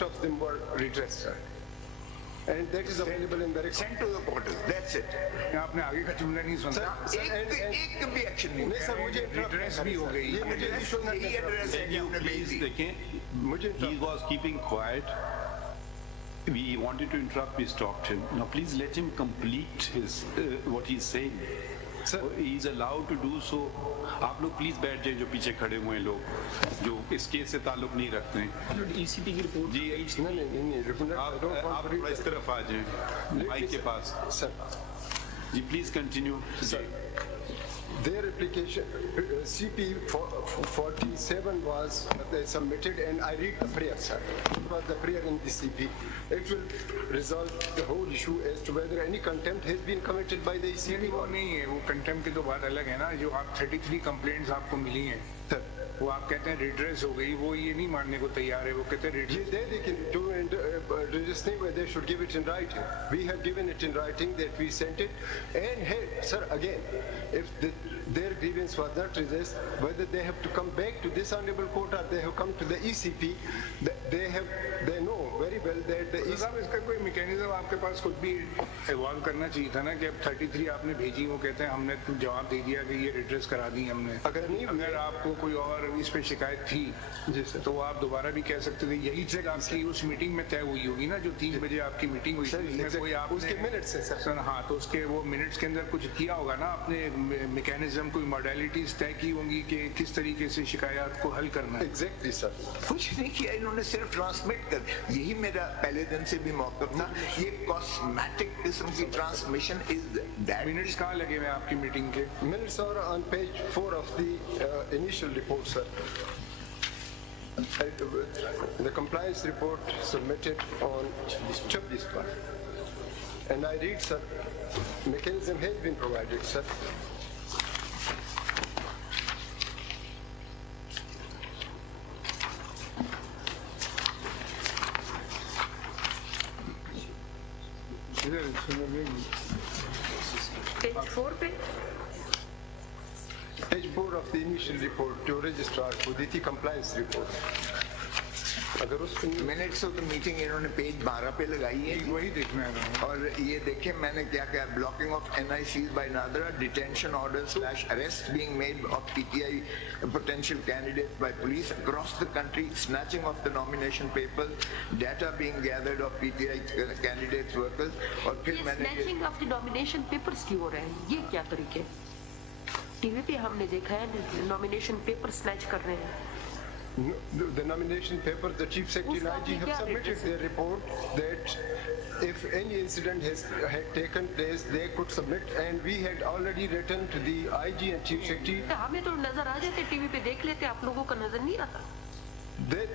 most of them were redressed, sir. And that is available in the record. Sent to the portals. That's it. आपने आगे का जुमला नहीं सुना। एक भी एक्शन नहीं। नहीं सर, मुझे redress भी हो गई। ये मुझे यही एड्रेस है कि हमने भेज दी। देखें, he was keeping quiet. We wanted to interrupt, we stopped him. Now please let him complete his what he's saying. Sir, he is allowed to do so. आप लोग प्लीज बैठ जाए, जो पीछे खड़े हुए हैं लोग, जो इस केस से ताल्लुक नहीं रखते हैं। ईसीपी की रिपोर्ट जी, नहीं, आप थोड़ा इस तरफ आ जाएं, माइक के पास। Sir ji please continue. Their application, CP 47 was submitted, and I read the prayer, sir. It was the prayer in the CP. It will resolve the whole issue as to whether any contempt has been committed by the CP or नहीं है। वो contempt की तो बात अलग है ना। जो आप 33 complaints आपको मिली हैं, वो आप कहते हैं redress हो गई, वो ये नहीं मानने को तैयार है। वो कहते हैं redress। They can do redress thing where they should give it in writing. We have given it in writing that we sent it, and hey, sir, again, if their grievance was not redressed, whether they have to come back to this honorable court or they have come to the ECP, they know very well that the साहब इसका कोई mechanism आपके पास खुद भी evolve करना चाहिए था ना कि अब 33 आपने भेजी, वो कहते हैं हमने जवाब दे दिया कि ये रिड्रेस करा दी हमने। अगर आपको कोई और इस पे शिकायत थी तो आप दोबारा भी कह सकते थे। यही चीज आपकी उस मीटिंग में तय हुई होगी ना, जो 3 बजे आपकी मीटिंग हुई थी, कोई आपने उसके मिनट्स है सर। हाँ, तो उसके वो मिनट्स के अंदर कुछ किया होगा ना आपने, मैकेनिज्म कोई मॉडलिटीज तय की होंगी कि किस तरीके से शिकायत को हल करना है। एग्जैक्टली सर, कुछ नहीं किया इन्होंने, सिर्फ ट्रांसमिट कर। यही मेरा पहले दिन से भी मौक़िफ़ था। ये कॉस्मेटिक किस्म की ट्रांसमिशन इज दैट। मिनट्स कहाँ लगे हुए आपकी मीटिंग के? Minutes are on page 4 of the initial report, sir. The compliance report submitted on 26 part. And I read, sir, mechanism has been provided, sir. Page 4 पे? Page 4 of the initial report to registrar को दी थी compliance report. अगर उस minutes of the meeting इन्होंने page 12 पे लगाई है, वही देखना है। और ये देखें मैंने क्या कहा, blocking of NICs by Nadra, detention orders / arrest being made of PTI potential candidates by police across the country, snatching of the nomination papers, data being gathered of PTI candidates workers, और फिर मैंने snatching of the nomination papers क्यों हो रहे हैं? ये क्या तरीके? टीवी पे हमने देखा है nomination papers snatch कर रहे हैं। The nomination paper, the chief secretary and IG have submitted their report that if any incident had taken place, they could submit, and we had already written to the IG and chief secretary. हमें तो नजर आ जाते, TV पे देख लेते, आप लोगों का नजर नहीं आता। That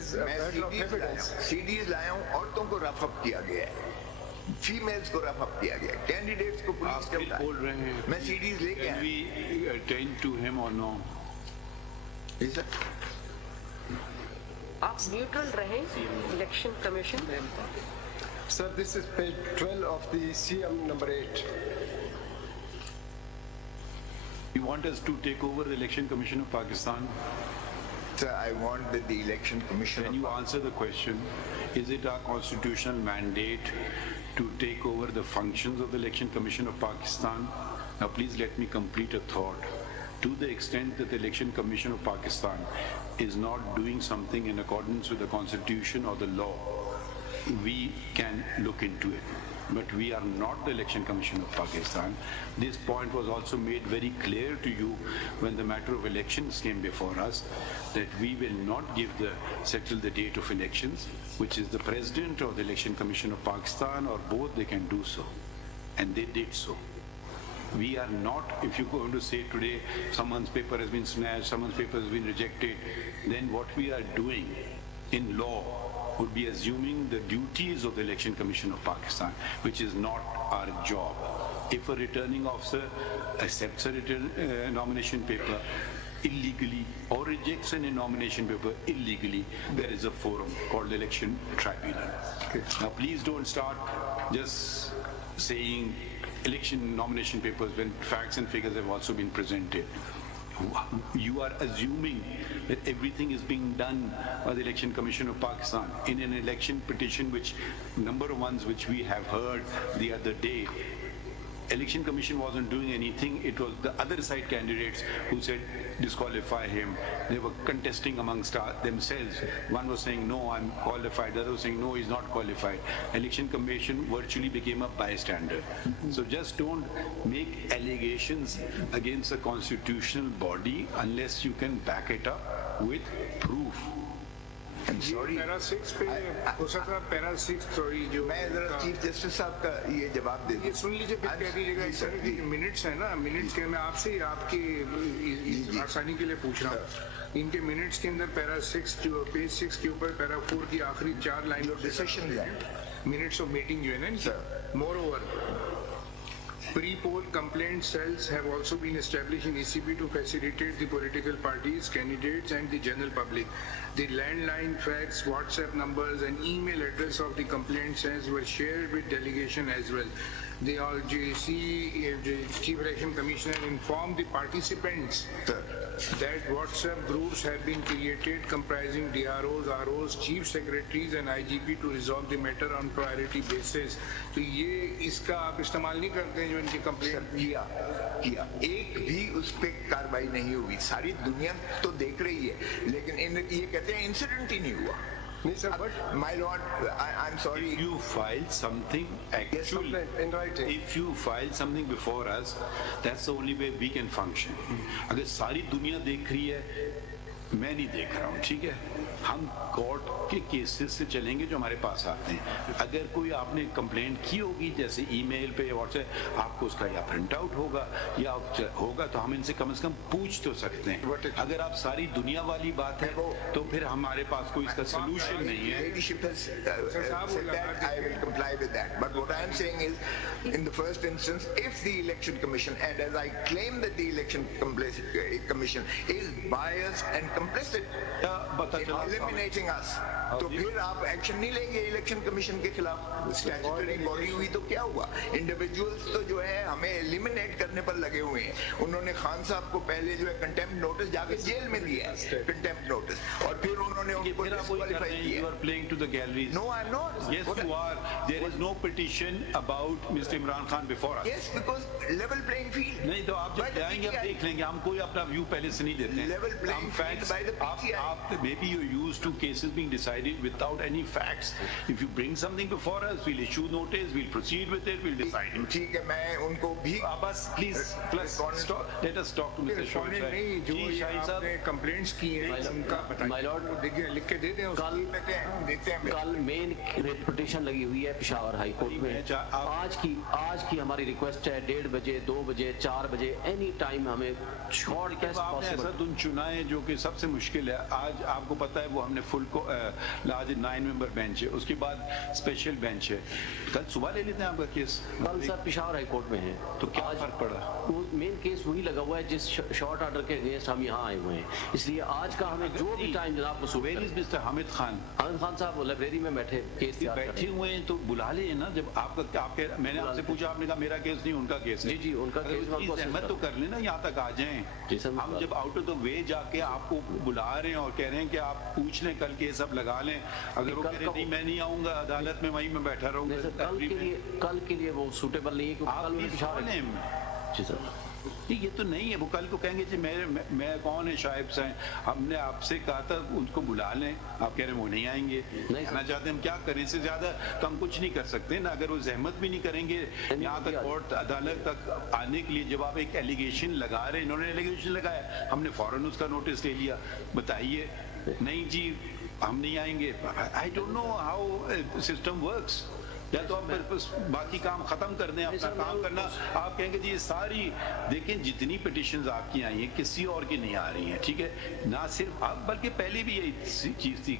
is a matter of evidence. CDs लाया हूँ, औरतों को रफ अप किया गया है, फीमेल्स को रफ अप किया गया, कैंडिडेट्स को पुलिस ने बोल रहे हैं मैं CDs लेके आया। Can we attend to him or no? आप न्यूट्रल रहें, election commission. Sir, this is page 12 of the CM number 8. You want us to take over the Election Commission of Pakistan? Sir, I want that the Election Commission. Can you answer the question? Is it our constitutional mandate to take over the functions of the Election Commission of Pakistan? Now please let me complete a thought. To the extent that the Election Commission of Pakistan is not doing something in accordance with the Constitution or the law, we can look into it. But we are not the Election Commission of Pakistan. This point was also made very clear to you when the matter of elections came before us, that we will not settle the date of elections, which is the President or the Election Commission of Pakistan, or both, they can do so. And they did so. We are not, if you're going to say today someone's paper has been snatched, someone's paper has been rejected, then what we are doing in law would be assuming the duties of the Election Commission of Pakistan, which is not our job. If a returning officer accepts a nomination paper illegally or rejects a nomination paper illegally, there is a forum called the Election Tribunal. Okay. Now please don't start just saying election nomination papers when facts and figures have also been presented. you are assuming that everything is being done by the Election Commission of Pakistan in an election petition, which number of ones which we have heard the other day. Election Commission wasn't doing anything. It was the other side candidates who said disqualify him. They were contesting amongst themselves. One was saying, no, I'm qualified. The other was saying, no, he's not qualified. Election Commission virtually became a bystander. So just don't make allegations against a constitutional body unless you can back it up with proof. Para 6 पे हो सकता है para 6 sorry जो मैं जरा chief justice साहब का ये जवाब दे ये सुन लीजिए फिर कह दीजिएगा सर कि मिनट्स है ना मिनट्स के मैं आपसे आपके आसानी के लिए पूछ रहा हूँ इनके मिनट्स के अंदर पैरा 6 जो पेज 6 के ऊपर पैरा 4 की आखिरी 4 लाइन ऑफ डिसीजन है मिनट्स ऑफ मीटिंग जो है ना more over Pre-poll complaint cells have also been established in ECB to facilitate the political parties, candidates and the general public. The landline, fax, WhatsApp numbers and email address of the complaint cells were shared with delegation as well. The Chief Election Commissioner informed the participants that WhatsApp groups have been created comprising DROs, ROs, Chief Secretaries and IGP to resolve the matter on priority basis. तो ये इसका आप इस्तेमाल नहीं करते हैं जो इनकी कंप्लेंट किया एक भी उस पर कार्रवाई नहीं हुई सारी दुनिया तो देख रही है लेकिन ये कहते हैं इंसिडेंट ही नहीं हुआ My lord, I'm sorry. If you file something actually, in writing. If you file something before us, that's the only way we can function. अगर सारी दुनिया देख रही है, मैं नहीं देख रहा हूँ, ठीक है? हम कोर्ट के केसेस से चलेंगे जो हमारे पास आते हैं. अगर कोई आपने कंप्लेंट की होगी जैसे ईमेल पे या व्हाट्सएप आपको उसका या प्रिंट आउट होगा या होगा तो हम इनसे कम से कम पूछ तो सकते हैं. अगर आप सारी दुनिया वाली बात है तो फिर हमारे पास कोई इसका सोल्यूशन नहीं है. I will comply with that. But what I am saying is, in the first instance, if the election commission, and as I claim that the election commission is biased and complicit in eliminating us, तो फिर आप action नहीं लेंगे election commission के खिलाफ. Statutory body हुई तो क्या हुआ. इंडिविजुअल्स तो जो है हमें एलिमिनेट करने पर लगे हुए हैं. उन्होंने खान साहब को पहले जो है कंटेम्प्ट नोटिस जाके जेल में दिया है, कंटेम्प्ट नोटिस, और फिर उन्होंने उनको डिस्क्वालीफाई किया. You are playing to the galleries. No, I'm not. Yes, you are. There is no petition about Mr. Imran Khan before us. Yes, because level playing field. नहीं तो आप जब जाएंगे आप देख लेंगे. हम कोई अपना व्यू पहले से नहीं देते. Level playing field by the PTI. Maybe you used to cases being decided without any facts. If you bring something before us, we'll issue notice, we'll proceed with it, we'll decide. ठीक है, मैं उनको भी बस please let us talk to Mr. Sharif. नहीं जो ये आपने कंप्लेंट्स की हैं उनका बताइए. माय लॉर्ड देखिए लिख के दे दें. कल मेन रेट पिटीशन लगी हुई है पेशावर हाई कोर्ट में. आज की हमारी रिक्वेस्ट है 1:30 बजे, 2 बजे, 4 बजे, एनी टाइम हमें शॉर्ट कैश पॉसिबल. ऐसा दिन चुना है जो कि सबसे मुश्किल है. आज आपको पता है वो हमने फुल को आज 9 मेंबर बेंच है, उसके बाद स्पेशल बेंच है. कल सुबह ले लेते हैं आपका केस. कल सर पेशावर हाई कोर्ट में है तो क्या फर्क पड़ा. वो मेन केस वही लगा हुआ है जिस शॉर्ट ऑर्डर के अगेंस्ट हम यहाँ आए हुए हैं. इसलिए आज का हमें जो भी टाइम जनाब मिस्टर हामिद खान साहब लाइब्रेरी में बैठे केस बैठे हुए हैं तो बुला ले ना. जब मैंने आपसे पूछा आपने कहा मेरा केस नहीं उनका केस है. जी उनका केस सहमत तो कर लेना यहाँ तक आ जाएं. हम जब आउट ऑफ द वे जाके आपको बुला रहे हैं और कह रहे हैं कि आप पूछ लें कल केस अब लगा लें. अगर वो कह रहे नहीं मैं नहीं आऊंगा अदालत में वहीं मैं बैठा रहूंगा. कल के लिए वो सूटेबल नहीं है क्योंकि जी सर ये तो नहीं है. वो कल को कहेंगे जी मैं कौन है शाहिब साहब, हमने आपसे कहा था उनको बुला लें, आप कह रहे हैं वो नहीं आएंगे. नहीं आना चाहते, हम क्या करें. इससे ज्यादा तो हम कुछ नहीं कर सकते ना. अगर वो जहमत भी नहीं करेंगे यहाँ तक कोर्ट अदालत तक आने के लिए. जब आप एक एलिगेशन लगा रहे, इन्होंने एलिगेशन लगाया, हमने फौरन उसका नोटिस ले लिया. बताइए नहीं जी हम नहीं आएंगे. I don't know how system works. या तो आप बाकी काम खत्म कर दें, अपना काम करना. आप कहेंगे जी ये सारी देखें जितनी पिटिशंस आपकी आई हैं किसी और की नहीं आ रही हैं. ठीक है ना सिर्फ आप बल्कि पहले भी यही चीज थी.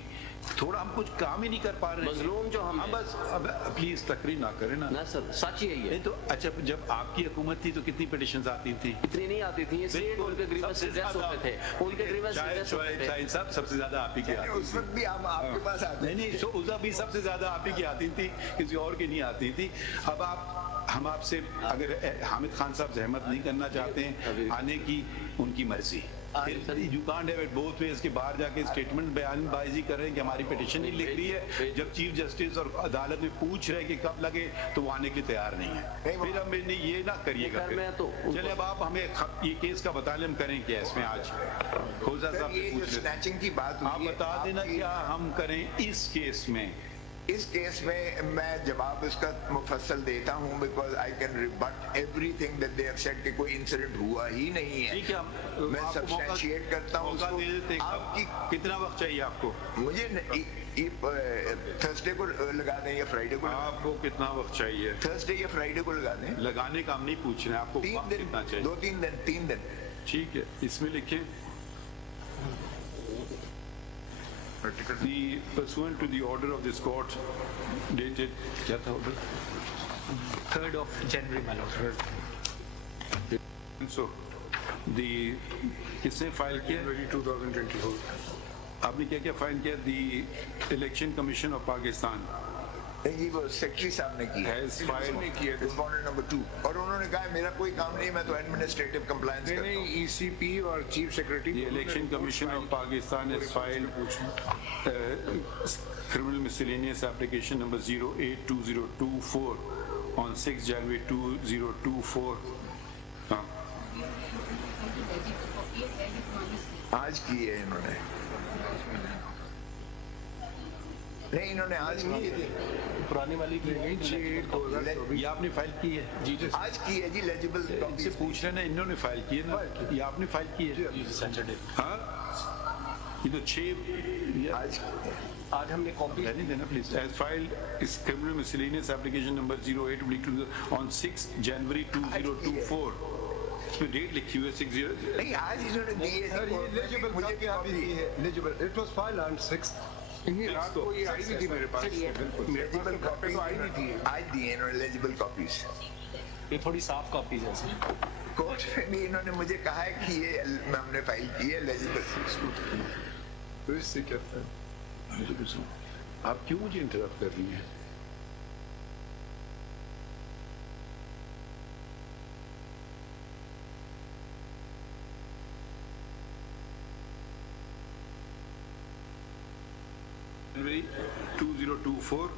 थोड़ा हम कुछ काम ही नहीं कर पा रहे. मजलूम जो हम बस अब प्लीज तकरीर ना करें ना सर. सच यही है. तो अच्छा जब आपकी हुकूमत थी तो कितनी पिटिशंस आती थी. इतनी नहीं आती थी. उनके ग्रीवेंस एड्रेस होते थे. उनके ग्रीवेंस एड्रेस होते थे. शायद साहब सबसे ज्यादा आप ही की आती उस वक्त भी हम आपके पास आते. नहीं उस भी सबसे ज्यादा आप ही की आती थी, किसी और की नहीं आती थी. अब आप हम आपसे अगर हामिद खान साहब जहमत नहीं करना चाहते हैं आने की, उनकी मर्जी। You can't have it both ways के बाहर जाके स्टेटमेंट बयानबाजी कर रहे हैं कि हमारी पिटीशन नहीं लिख रही है, जब चीफ जस्टिस और अदालत में पूछ रहे कि कब लगे तो वो आने के लिए तैयार नहीं है। फिर हम ये ना करिएगा। चले अब आप हमें ये केस का बता लें, हम करें क्या इसमें आज? खोजा साहब से पूछ रहे की बात, आप बता देना क्या हम करें इस केस में। इस केस में मैं जवाब इसका मुफस्सल देता हूँ, because I can रिबट everything that they have said कि कोई इंसिडेंट हुआ ही नहीं है। ठीक है, मैं सब्सटेंशिएट करता हूँ उसको। आपकी कितना वक्त चाहिए आपको? मुझे थर्सडे को लगा दें या फ्राइडे को? आपको कितना वक्त चाहिए? थर्सडे या फ्राइडे को लगा दें। लगाने का हम नहीं पूछ रहे हैं, आपको 3 दिन, कितना चाहिए? 2-3 दिन, 3 दिन। ठीक है, इसमें लिखें the pursuant to the order of this court dated क्या था order? 3rd of January, my lord. So the किसने फाइल किया? 2024। आपने क्या क्या फाइल किया? The Election Commission of Pakistan ये वो सेक्रेटरी साहब ने किया, रिस्पोंडेंट नंबर 2, और उन्होंने कहा मेरा कोई काम नहीं, मैं तो एडमिनिस्ट्रेटिव कंप्लायंस करता हूं। नहीं, ईसीपी और chief secretary. The Election Commission of Pakistan has filed criminal miscellaneous application number 082024 on 6 January 2024. आज की है इन्होंने, नहीं इन्होंने आज की है, पुरानी वाली की ये आपने फाइल की है? जी जी आज की है जी। लेजिबल इनसे पूछ रहे ना, इन्होंने फाइल की है ना, ये आपने फाइल की है? जी सैटरडे। हाँ, ये तो 6 आज हमने कॉपी नहीं देना please. As filed is criminal miscellaneous application number 08 on 6 January 2024. इसमें डेट लिखी हुई है 60। नहीं, आज इन्होंने दी है। मुझे क्या भी है Legible. It was filed on 6th. रात को ये आई नहीं थी मेरे पास, लेजिबल कॉपी आई नहीं थी, आज दी है इन्होंने लेजिबल कॉपीज। ये थोड़ी साफ कॉपीज है कोर्ट में भी इन्होंने मुझे कहा है कि ये हमने फाइल की है लेजिबल। तो इससे क्या फाइल? आप क्यों मुझे इंटरप्ट कर रही हैं? January 2024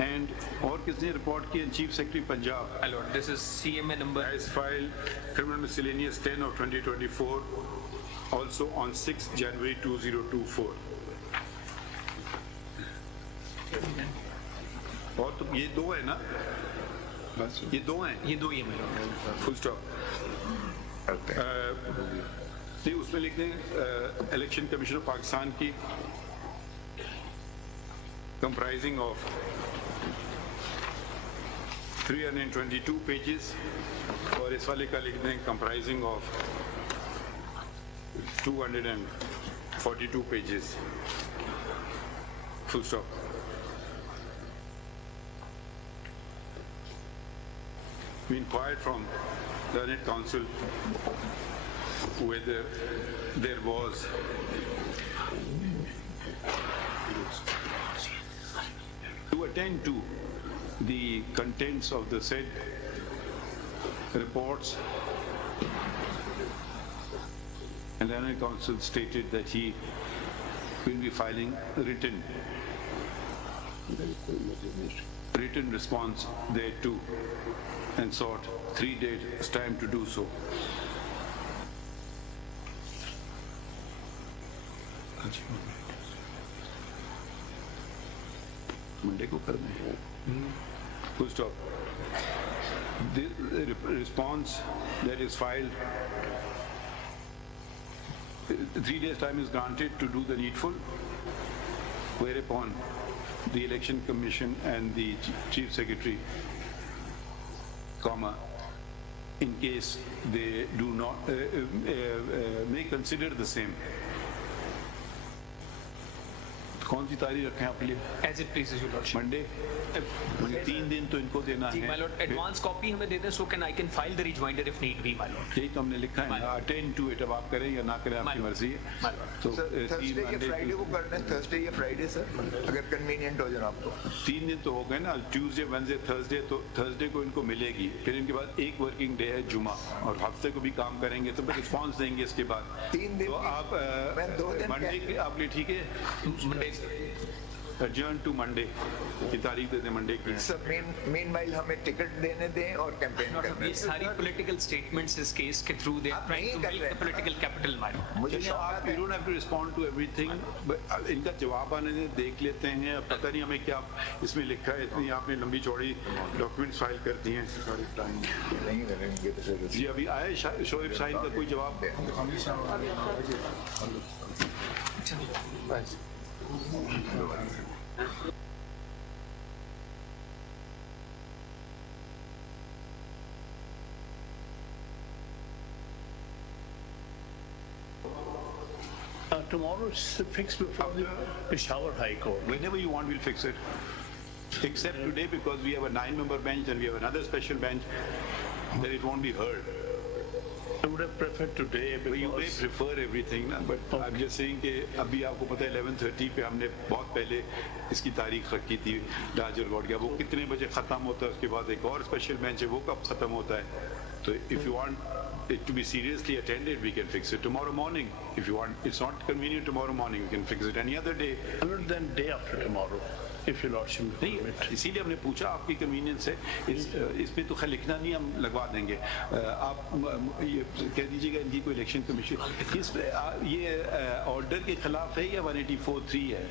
and और किसने रिपोर्ट की? Chief secretary Punjab. My lord, this is CMA number. As filed criminal miscellaneous 10 of 2024 also on 6 January 2024. और तो ये दो है ना, बस ये दो हैं, ये दो ही है my lord. Full stop. नहीं, उसमें लिखते हैं इलेक्शन कमीशन ऑफ पाकिस्तान की comprising of 322 pages, और इस वाले का लिख दें comprising of 242 pages, full stop. We inquired from the learned counsel whether there was to attend to the contents of the said reports, and the learned counsel stated that he will be filing written response thereto and sought 3 days time to do so. Monday को कर दें। Full stop. The response that is filed, 3 days time is granted to do the needful, whereupon the Election Commission and the Chief Secretary, in case they do not, may consider the same, कौन सी तारीख रखें आपके लिए? As it pleases you, Lordship. Monday? 3 दिन तो इनको देना जी, my है। lord, advance copy हमें दे दें, so I can file the rejoinder if need be, my lord. यही तो हमने लिखा है, अटेंड टू इट। अब आप करें या ना करें आपकी मर्जी है। My lord. तो थर्सडे या फ्राइडे को करना है, थर्सडे या फ्राइडे सर, अगर कन्वीनियंट हो जाए आपको। 3 दिन तो हो गए ना, ट्यूसडे, वेडनेसडे, थर्सडे, तो थर्सडे को इनको मिलेगी, फिर इनके बाद एक वर्किंग डे है जुमा, और हफ्ते को भी काम करेंगे तो फिर रिस्पॉन्स देंगे इसके बाद। 3 दिन तो की- आप मैं 2 दिन मंडे आप लिए ठीक है? Monday. adjourn to Monday की तारीख दे दें मंडे की। सब meanwhile हमें टिकट देने दें और कैंपेन Not करने ये दें। सारी political statements इस केस के through they are आप trying नहीं to कर build रहे the हैं। political capital, my lord. मुझे चलिए शौक आप है। you don't have to respond to everything, but इनका जवाब आने दें, देख लेते हैं। अब पता नहीं हमें क्या इसमें लिखा है, इतनी आपने लंबी चौड़ी डॉक्यूमेंट्स फाइल कर दी हैं। नहीं करेंगे तो फिर जी अभी आए शोएब शाहीन का कोई जवाब? Tomorrow is fixed before the Peshawar High Court. Whenever you want, we'll fix it. Except today, because we have a 9-member bench and we have another special bench, then it won't be heard. I would have preferred today But you may because prefer everything, na? But I'm just saying कि अभी आपको पता है 11:30 पे हमने बहुत पहले इसकी तारीख रखी थी डाजर गॉड का, वो कितने बजे खत्म होता है, उसके बाद एक और स्पेशल बेंच है, वो कब खत्म होता है? तो if you want it to be seriously attended, we can fix it tomorrow morning. If you want, it's not convenient tomorrow morning, we can fix it any other day. other than day after tomorrow, if your lordship will नहीं, permit. इसीलिए हमने पूछा आपकी convenience है, इस पे तो खैर लिखना नहीं, हम लगवा देंगे। आप ये कह दीजिएगा इनकी कोई इलेक्शन कमीशन इस पे ये ऑर्डर के खिलाफ है या 184(3) है?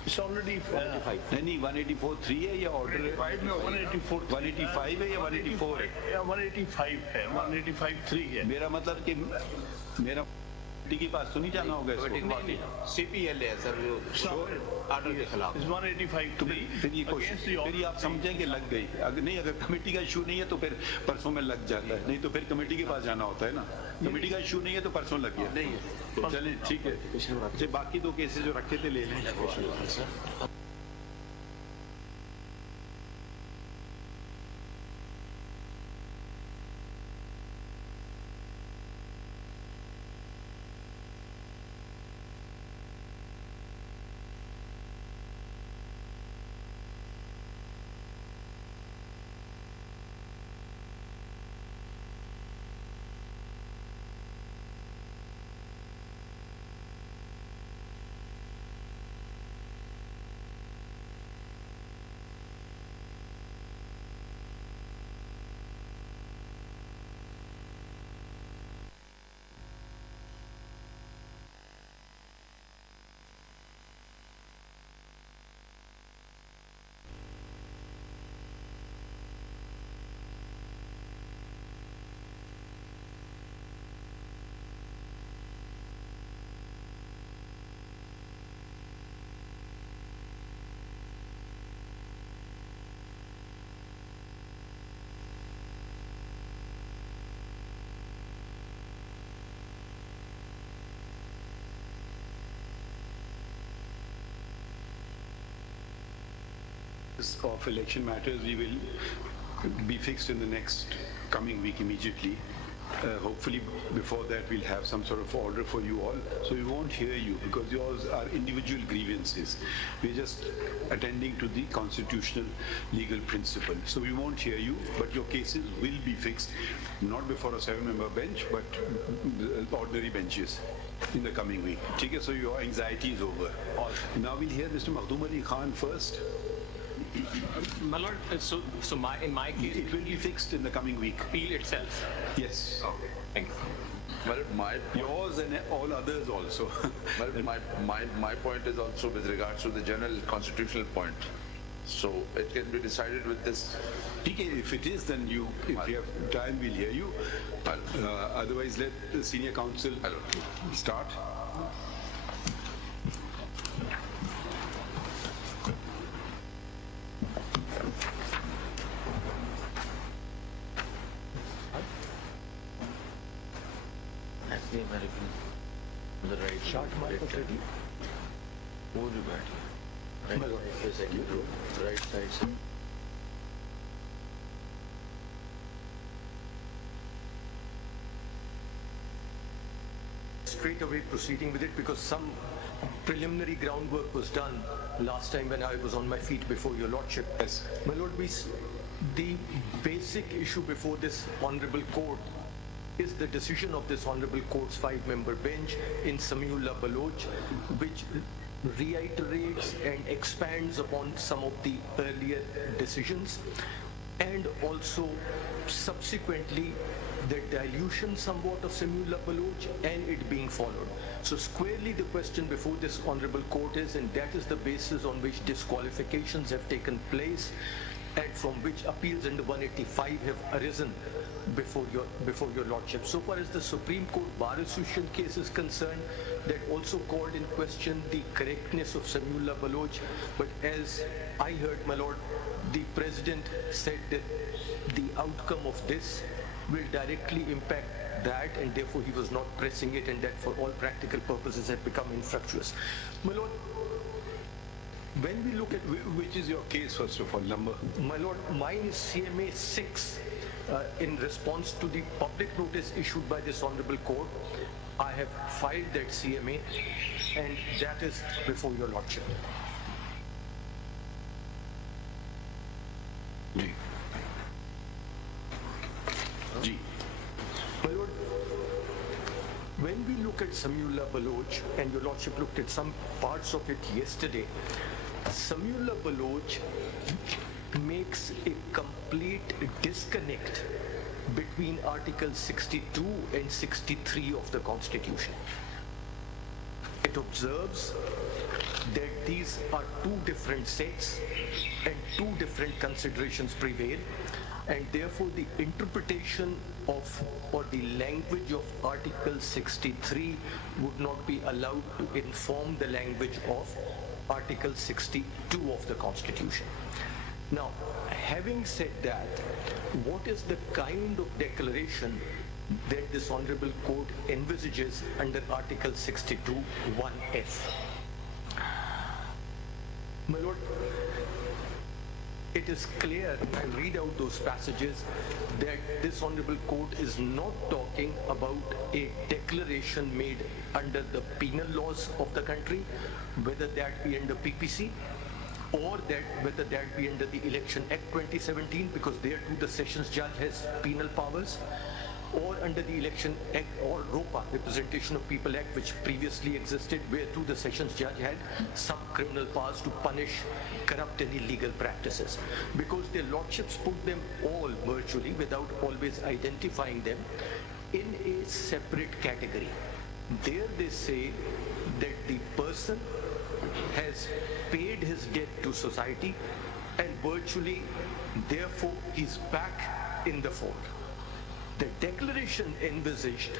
It's already नहीं 184(3) है या ऑर्डर 184 185 है या 184 है? 185 है, 185(3) है। मेरा मतलब कि मेरा के पास तो नहीं जाना होगा इसको। CPL है सर, ऑर्डर के खिलाफ। It's 185(3) फिर ये कोशिश, against the फिर ये आप समझें कि लग गई। अगर नहीं, अगर कमेटी का इशू नहीं है तो फिर परसों में लग जाता है, नहीं तो फिर कमेटी के पास जाना होता है ना। कमेटी का इशू नहीं है तो परसों लग गया। नहीं है, चलिए ठीक है। अच्छा, बाकी 2 केसेस जो रखे थे ले लें। Of election matters, we will be fixed in the next coming week immediately. Hopefully before that we'll have some sort of order for you all, so we won't hear you because yours are individual grievances. We're just attending to the constitutional legal principle, so we won't hear you, but your cases will be fixed not before a 7-member bench but ordinary benches in the coming week. Okay, so your anxiety is over. Now we'll hear Mr. Makhdoom Ali Khan first. My lord, in my case, It will be fixed in the coming week. appeal itself. Yes. Thank you. Well, Yours and all others also. my point is also with regards to the general constitutional point. So it can be decided with this. Okay, if it is, then if you have time, we'll hear you. Otherwise, let the senior counsel start. The American, the right shot, Right side, sir. Straight away proceeding with it because some preliminary groundwork was done last time when I was on my feet before your lordship. Yes. My lord, the basic issue before this honorable court is the decision of this honorable court's 5-member bench in Samiullah Baloch, which reiterates and expands upon some of the earlier decisions, and also subsequently the dilution somewhat of Samiullah Baloch and it being followed. So squarely the question before this honorable court is, and that is the basis on which disqualifications have taken place and from which appeals under 185 have arisen before your lordship. So far as the Supreme Court Bar Association case is concerned, that also called in question the correctness of Samiullah Baloch, but as I heard, my lord, the president said that the outcome of this will directly impact that, and therefore he was not pressing it, and that for all practical purposes had become infructuous. My lord, when we look at Which is your case, first of all, number? my lord, mine is CMA 6. In response to the public notice issued by this honorable court, I have filed that CMA, and that is before your lordship. Ji. My lord, when we look at Samiullah Baloch, and your lordship looked at some parts of it yesterday, Samiullah Baloch makes a complete disconnect between Article 62 and 63 of the Constitution. It observes that these are two different sets and two different considerations prevail, and therefore the interpretation of or the language of Article 63 would not be allowed to inform the language of Article 62 of the Constitution. Now, having said that, what is the kind of declaration that this honorable court envisages under Article 62 1F? My lord, it is clear, and I'll read out those passages, that this honorable court is not talking about a declaration made under the penal laws of the country, whether that be under PPC, or that whether that be under the Election Act 2017, because there too the Sessions Judge has penal powers, or under the Election Act or ROPA, Representation of People Act, which previously existed, where too the Sessions Judge had some criminal powers to punish corrupt and illegal practices. Because their lordships put them all virtually, without always identifying them, in a separate category. There they say that the person has paid his debt to society and virtually, therefore, he's back in the fold. The declaration envisaged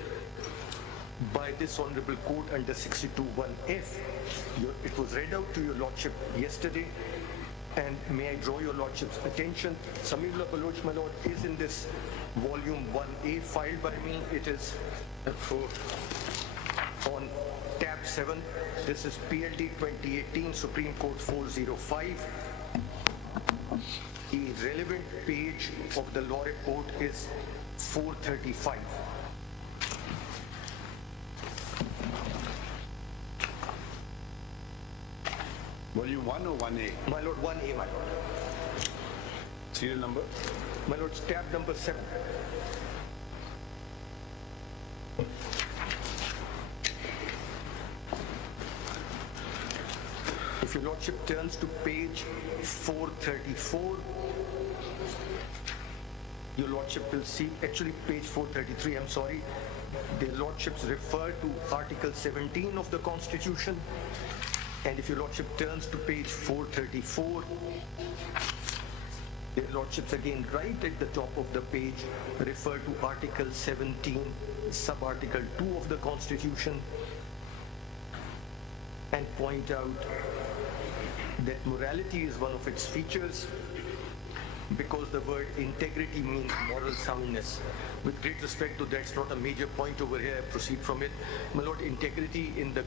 by this honorable court under 62(1)(f, it was read out to your lordship yesterday, and may I draw your lordship's attention, Samiullah Baloch, my lord, is in this volume 1A filed by me. It is on tab 7. This is PLD 2018, Supreme Court 405. The relevant page of the law report is 435. Volume 1 or 1A? My lord, 1A, my lord. Serial number? My lord, tab number 7. If your lordship turns to page 434, your lordship will see, actually page 433, I'm sorry, their lordships refer to Article 17 of the Constitution, and if your lordship turns to page 434, their lordships again right at the top of the page refer to Article 17, sub-article 2 of the Constitution, and point out that morality is one of its features, because the word integrity means moral soundness. With great respect to that's not a major point over here, I proceed from it. My lord, integrity in the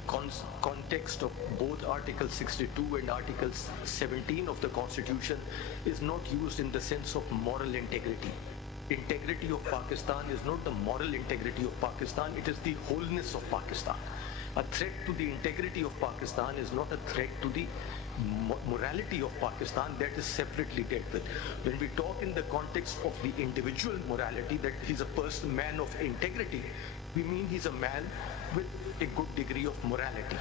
context of both Article 62 and Article 17 of the Constitution is not used in the sense of moral integrity. Integrity of Pakistan is not the moral integrity of Pakistan, it is the wholeness of Pakistan. A threat to the integrity of Pakistan is not a threat to the morality of Pakistan, that is separately dealt with. When we talk in the context of the individual morality, that he's a person, man of integrity, we mean he's a man with a good degree of morality.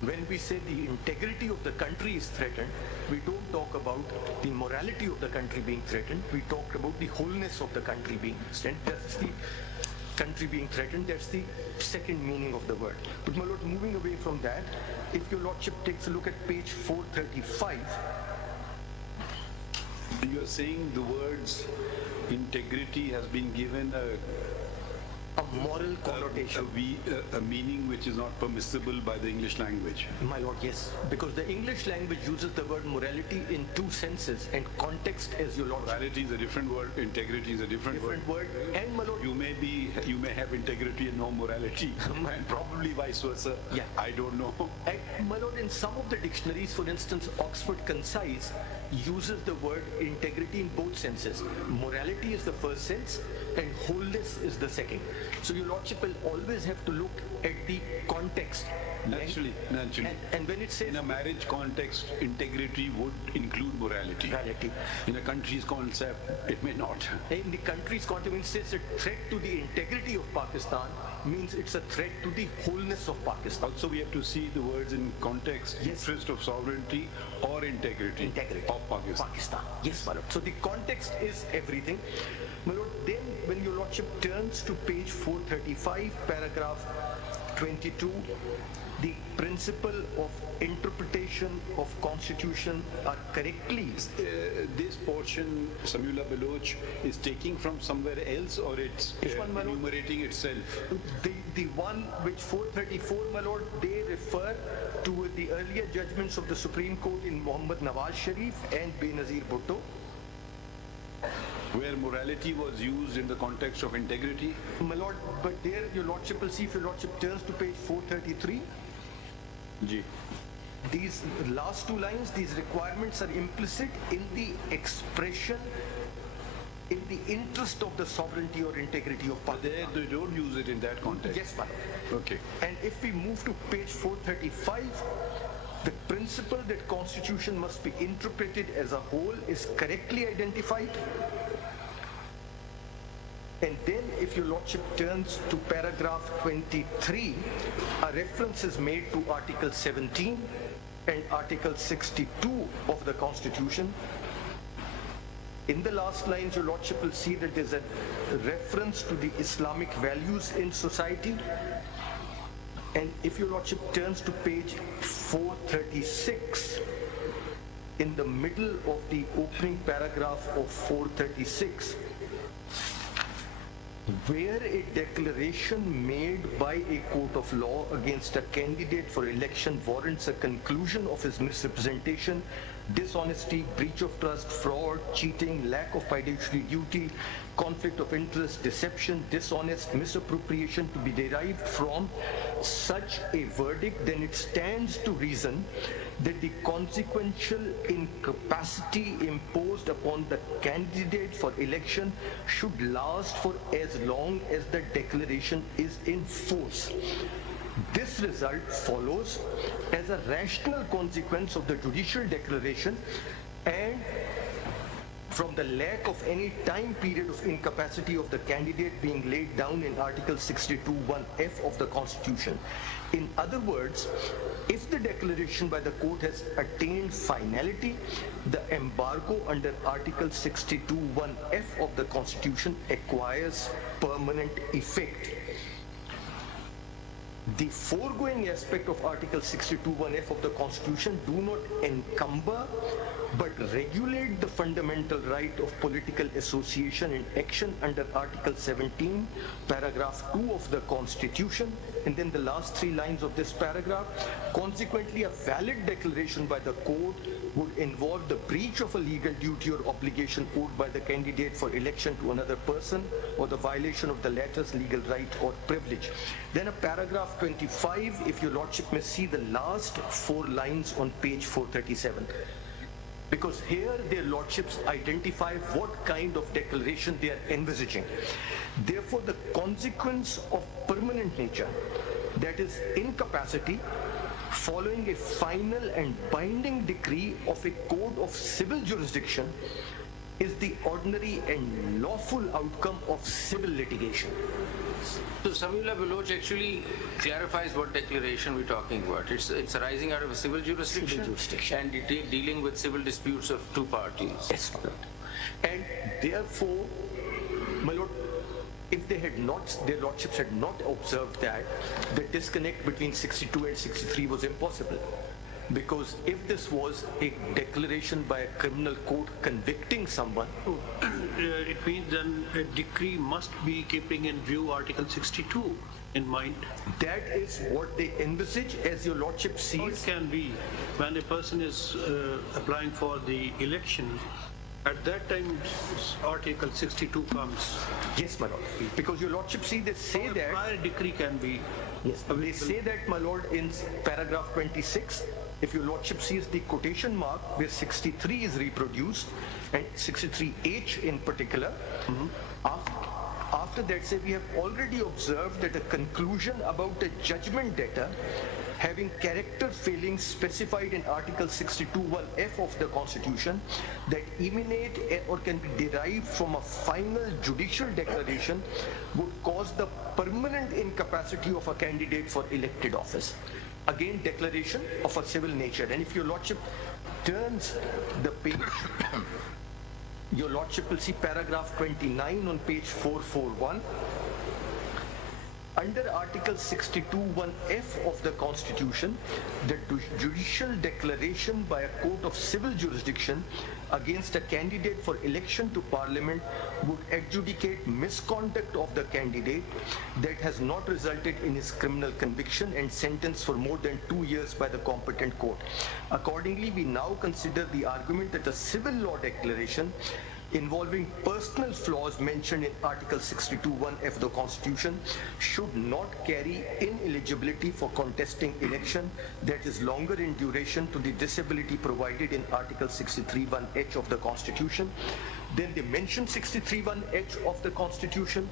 When we say the integrity of the country is threatened, we don't talk about the morality of the country being threatened, we talk about the wholeness of the country being threatened. That's the country being threatened, that's the second meaning of the word. But my lord, moving away from that, if your lordship takes a look at page 435. You are saying the words integrity has been given a moral connotation. A meaning which is not permissible by the English language. My lord, yes. Because the English language uses the word morality in two senses, and context, as your lord. Morality is a different word, integrity is a different word. And my lord, you may have integrity and no morality. And probably vice versa. Yeah. I don't know. And my lord, in some of the dictionaries, for instance, Oxford Concise uses the word integrity in both senses. Morality is the first sense, and wholeness is the second. So your lordship will always have to look at the context. Naturally. And when it says in a marriage context, integrity would include morality. In a country's concept, it may not. In the country's context, when it says a threat to the integrity of Pakistan, means it's a threat to the wholeness of Pakistan. Also, we have to see the words in context, interest of sovereignty or integrity of Pakistan. Yes, my lord. So the context is everything. My lord, then when your lordship turns to page 435, paragraph 22, the principle of interpretation of constitution are correctly. This portion, Samula Baloch, is taking from somewhere else, or it's enumerating itself? The one which 434, my lord, they refer to the earlier judgments of the Supreme Court in Muhammad Nawaz Sharif and Benazir Bhutto, where morality was used in the context of integrity. My lord, but there your lordship will see, if your lordship turns to page 433, these last two lines, these requirements are implicit in the expression, in the interest of the sovereignty or integrity of Pakistan. They don't use it in that context. Yes, my lord. Okay. And if we move to page 435, the principle that constitution must be interpreted as a whole is correctly identified. And then if your lordship turns to paragraph 23, a reference is made to Article 17 and Article 62 of the Constitution. In the last lines, your lordship will see that there's a reference to the Islamic values in society. And if your lordship turns to page 436, in the middle of the opening paragraph of 436, where a declaration made by a court of law against a candidate for election warrants a conclusion of his misrepresentation, dishonesty, breach of trust, fraud, cheating, lack of fiduciary duty, conflict of interest, deception, dishonest misappropriation to be derived from such a verdict, then it stands to reason that the consequential incapacity imposed upon the candidate for election should last for as long as the declaration is in force. This result follows as a rational consequence of the judicial declaration and from the lack of any time period of incapacity of the candidate being laid down in Article 62(1)(f) of the Constitution. In other words, if the declaration by the court has attained finality, the embargo under Article 62(1)(f) of the Constitution acquires permanent effect. The foregoing aspect of Article 62(1)(f) of the Constitution do not encumber but regulate the fundamental right of political association and action under Article 17, paragraph 2 of the Constitution, and then the last 3 lines of this paragraph. Consequently, a valid declaration by the court would involve the breach of a legal duty or obligation owed by the candidate for election to another person, or the violation of the latter's legal right or privilege. Then a paragraph 25, if your lordship may see the last 4 lines on page 437. Because here their lordships identify what kind of declaration they are envisaging. Therefore, the consequence of permanent nature, that is incapacity, following a final and binding decree of a court of civil jurisdiction, is the ordinary and lawful outcome of civil litigation. So Samiullah Baloch actually clarifies what declaration we're talking about. It's arising out of a civil jurisdiction, and dealing with civil disputes of 2 parties. Yes, my lord. And therefore, my lord, if they had not, their lordships had not observed that, the disconnect between 62 and 63 was impossible. Because if this was a declaration by a criminal court convicting someone, it means then a decree must be keeping in view Article 62 in mind. That is what they envisage, as your lordship sees. Or it can be when a person is applying for the election. At that time, Article 62 comes. Yes, my lord. Because your lordship see, they say that. Prior decree can be. Yes, they say that, my lord, in paragraph 26. If your lordship sees the quotation mark where 63 is reproduced, and 63H in particular, after that say we have already observed that a conclusion about a judgment debtor having character failings specified in Article 62(1)(f) of the Constitution that emanate or can be derived from a final judicial declaration would cause the permanent incapacity of a candidate for elected office. Again, declaration of a civil nature. And if your lordship turns the page, your lordship will see paragraph 29 on page 441. Under Article 62(1)(f) of the Constitution, the judicial declaration by a court of civil jurisdiction against a candidate for election to Parliament would adjudicate misconduct of the candidate that has not resulted in his criminal conviction and sentence for more than 2 years by the competent court. Accordingly, we now consider the argument that a civil law declaration involving personal flaws mentioned in Article 62(1)(f) of the Constitution should not carry ineligibility for contesting election that is longer in duration to the disability provided in Article 63(1)(h) of the Constitution. Then they mention 63(1)(h) of the Constitution,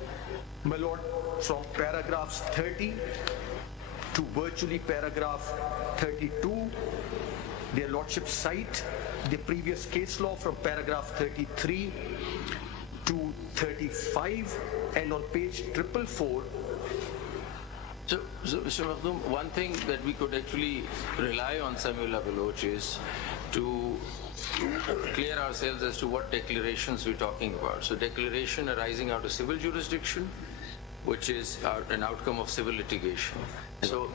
my lord, from paragraphs 30 to virtually paragraph 32. Their lordship cite the previous case law from paragraph 33 to 35, and on page 444. So Mr. Makhdoom, one thing that we could actually rely on Samiullah Baloch is to clear ourselves as to what declarations we're talking about. So declaration arising out of civil jurisdiction, which is an outcome of civil litigation. So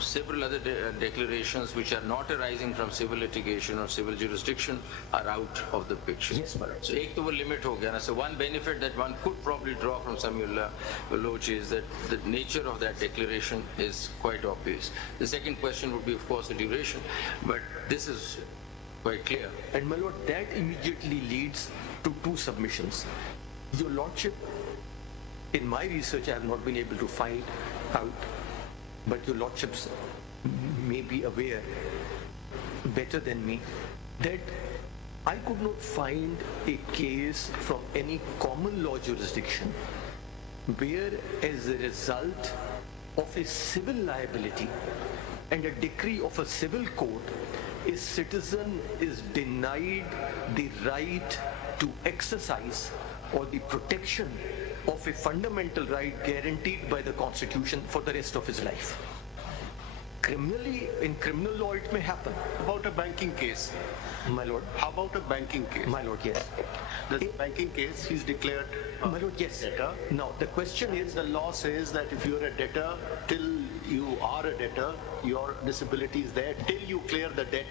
several other declarations which are not arising from civil litigation or civil jurisdiction are out of the picture. Yes, madam. So ek to wo limit ho gaya na. So one benefit that one could probably draw from Samiullah Baloch is that the nature of that declaration is quite obvious. The second question would be, of course, the duration, but this is quite clear. And my lord, that immediately leads to 2 submissions. Your lordship, in my research, I have not been able to find out, but your lordships may be aware better than me that I could not find a case from any common law jurisdiction where, as a result of a civil liability and a decree of a civil court, a citizen is denied the right to exercise or the protection of a fundamental right guaranteed by the Constitution for the rest of his life. Criminally, in criminal law, it may happen. About a banking case. My lord. How about a banking case? My lord, yes. The banking case, he's declared my lord, yes. debtor. Now, the question is, the law says that if you're a debtor, till you are a debtor, your disability is there till you clear the debt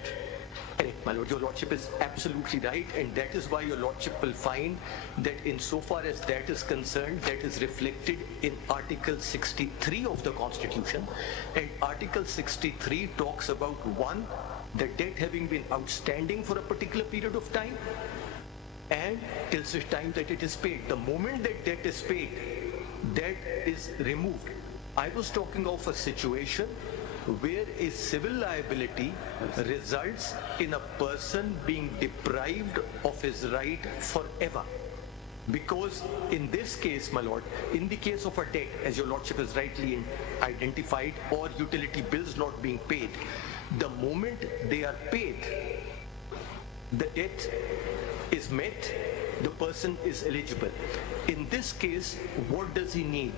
Correct, my lord. Your lordship is absolutely right, and that is why your lordship will find that insofar as that is concerned, that is reflected in Article 63 of the Constitution. And Article 63 talks about, one, the debt having been outstanding for a particular period of time, and till such time that it is paid. The moment that debt is paid, debt is removed. I was talking of a situation where a civil liability results in a person being deprived of his right forever. Because in this case, my lord, in the case of a debt, as your lordship has rightly identified, or utility bills not being paid, the moment they are paid, the debt is met, the person is eligible. In this case, what does he need?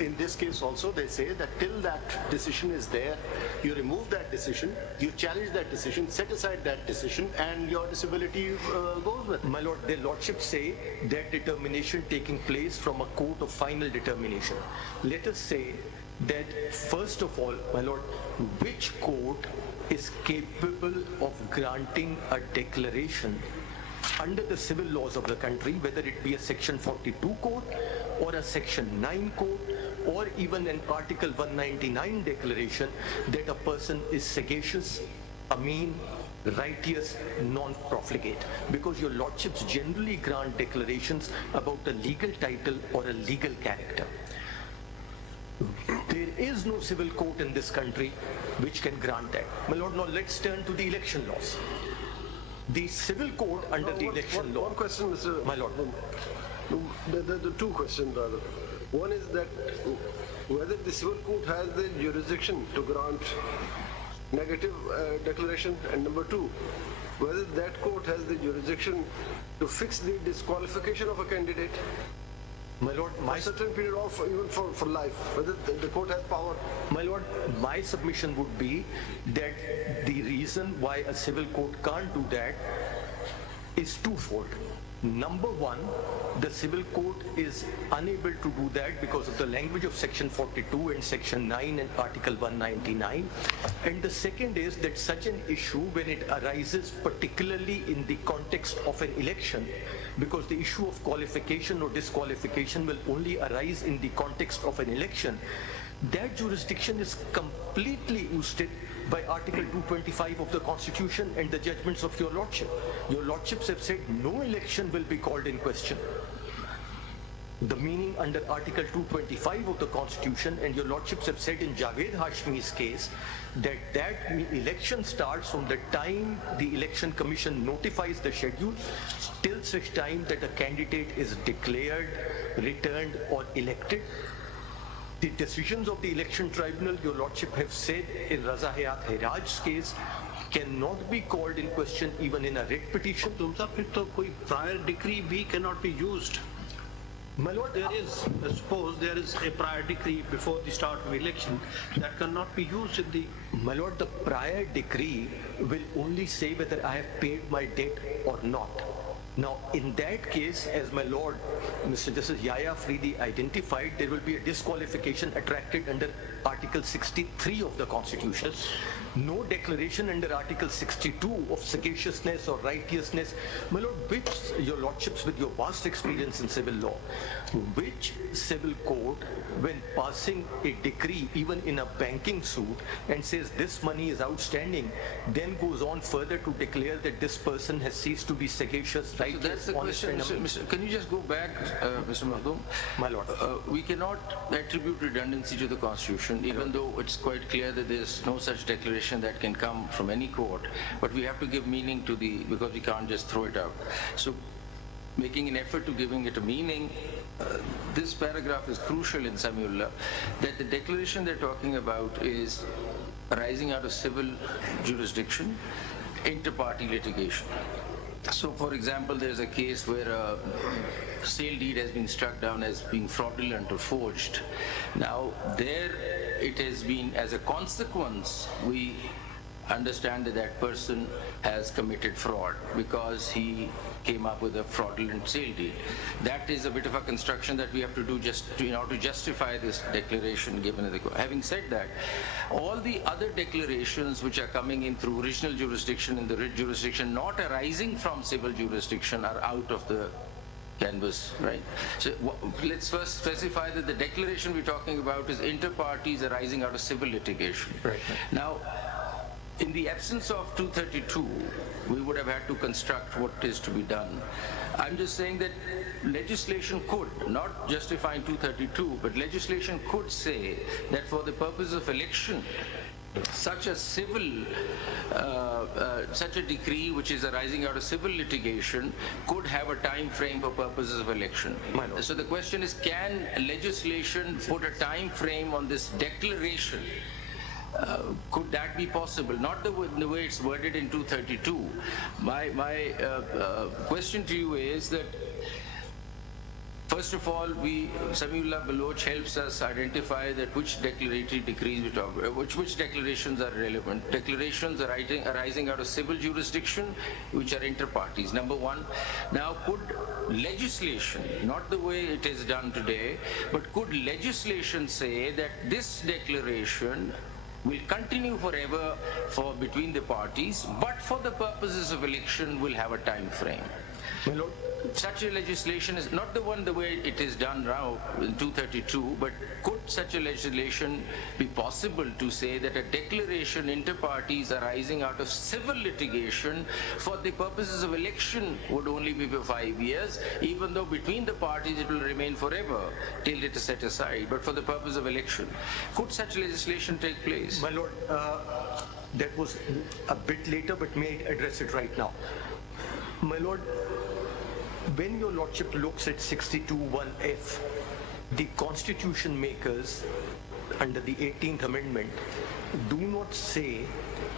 In this case also, they say that till that decision is there, you remove that decision, you challenge that decision, set aside that decision, and your disability goes with it. My lord, their lordships say that determination taking place from a court of final determination. Let us say that, first of all, my lord, which court is capable of granting a declaration under the civil laws of the country, whether it be a Section 42 court or a Section 9 court or even an Article 199 declaration that a person is sagacious, mean, righteous, non-profligate. Because your lordships generally grant declarations about a legal title or a legal character. There is no civil court in this country which can grant that. My lord, now let's turn to the election laws. The civil code under the election law. One question, Mr. My lord. The two questions rather. One is that whether the civil court has the jurisdiction to grant negative declaration, and number two, whether that court has the jurisdiction to fix the disqualification of a candidate. My lord, for a certain period of even for life, whether the court has power. My lord, my submission would be that the reason why a civil court can't do that is twofold. Number one, the civil court is unable to do that because of the language of Section 42 and Section 9 and Article 199. And the second is that such an issue, when it arises particularly in the context of an election, because the issue of qualification or disqualification will only arise in the context of an election, that jurisdiction is completely ousted by Article 225 of the Constitution and the judgments of your lordship. Your lordships have said no election will be called in question. The meaning under Article 225 of the Constitution, and your lordships have said in Javed Hashmi's case that election starts from the time the Election Commission notifies the schedule till such time that a candidate is declared, returned or elected. The decisions of the election tribunal, your lordship have said in Raza Hayat Hiraj's case, cannot be called in question even in a writ petition. Prior decree B cannot be used. My lord, suppose there is a prior decree before the start of election that cannot be used in the... My lord, the prior decree will only say whether I have paid my debt or not. Now, in that case, as my lord, Mr. Justice Yahya Afridi identified, there will be a disqualification attracted under Article 63 of the Constitution. No declaration under Article 62 of sagaciousness or righteousness. My lord, which, your lordships with your vast experience in civil law, which civil court, when passing a decree, even in a banking suit, and says this money is outstanding, then goes on further to declare that this person has ceased to be sagacious, righteous, so that's the question. Can you just go back, Mr. Mahdum? My lord. We cannot attribute redundancy to the Constitution, even though it's quite clear that there's no such declaration that can come from any court, but we have to give meaning to because we can't just throw it out. So making an effort to giving it a meaning, this paragraph is crucial in Samiullah, that the declaration they're talking about is arising out of civil jurisdiction, inter-party litigation. So for example, there's a case where a sale deed has been struck down as being fraudulent or forged. Now there it has been, as a consequence, we understand that that person has committed fraud because he came up with a fraudulent sale deal. That is a bit of a construction that we have to do just in order to justify this declaration given the. Having said that, all the other declarations which are coming in through original jurisdiction and the writ jurisdiction not arising from civil jurisdiction are out of the canvas, right? So let's first specify that the declaration we're talking about is inter partes arising out of civil litigation. Right. Now, in the absence of 232, we would have had to construct what is to be done. I'm just saying that legislation could, not justifying 232, but legislation could say that for the purpose of election, such a civil, such a decree which is arising out of civil litigation could have a time frame for purposes of election. So the question is, can legislation put a time frame on this declaration? Could that be possible? Not the way it's worded in 232. My question to you is that, first of all, Samiullah Baloch helps us identify that which declaratory decrees we talk about, which declarations are relevant. Declarations arising out of civil jurisdiction, which are inter partes, number one. Now, could legislation, not the way it is done today, but could legislation say that this declaration will continue forever for between the parties, but for the purposes of election will have a time frame? Such a legislation is not the way it is done now in 232, but could such a legislation be possible to say that a declaration inter partes arising out of civil litigation for the purposes of election would only be for 5 years, even though between the parties it will remain forever till it is set aside, but for the purpose of election? Could such legislation take place? My lord, that was a bit later, but may I address it right now? My lord, when your lordship looks at 62(1)(f), the constitution makers under the 18th amendment do not say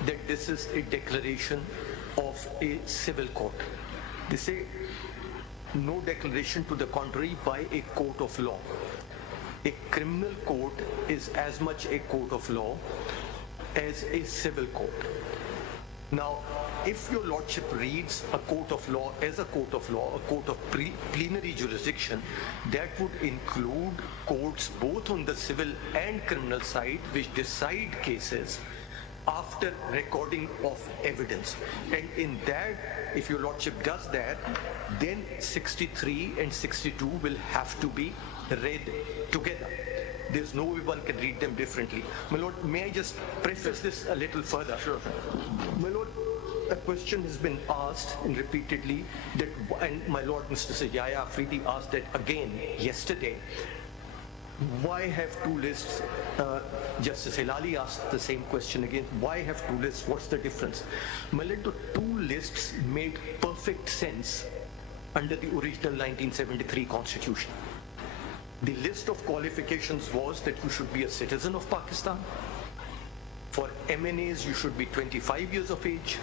that this is a declaration of a civil court. They say no declaration to the contrary by a court of law. A criminal court is as much a court of law as a civil court. Now, if your lordship reads a court of law as a court of law, a court of plenary jurisdiction, that would include courts both on the civil and criminal side which decide cases after recording of evidence. And in that, if your lordship does that, then 63 and 62 will have to be read together. There's no way one can read them differently. My lord, may I just preface this a little further? Sure. My lord, a question has been asked and repeatedly that, and my lord, Mr. Sajjad Afridi asked that again yesterday. Why have two lists? Justice Hilali asked the same question again. Why have two lists? What's the difference? My lord, the two lists made perfect sense under the original 1973 Constitution. The list of qualifications was that you should be a citizen of Pakistan. For MNAs, you should be 25 years of age.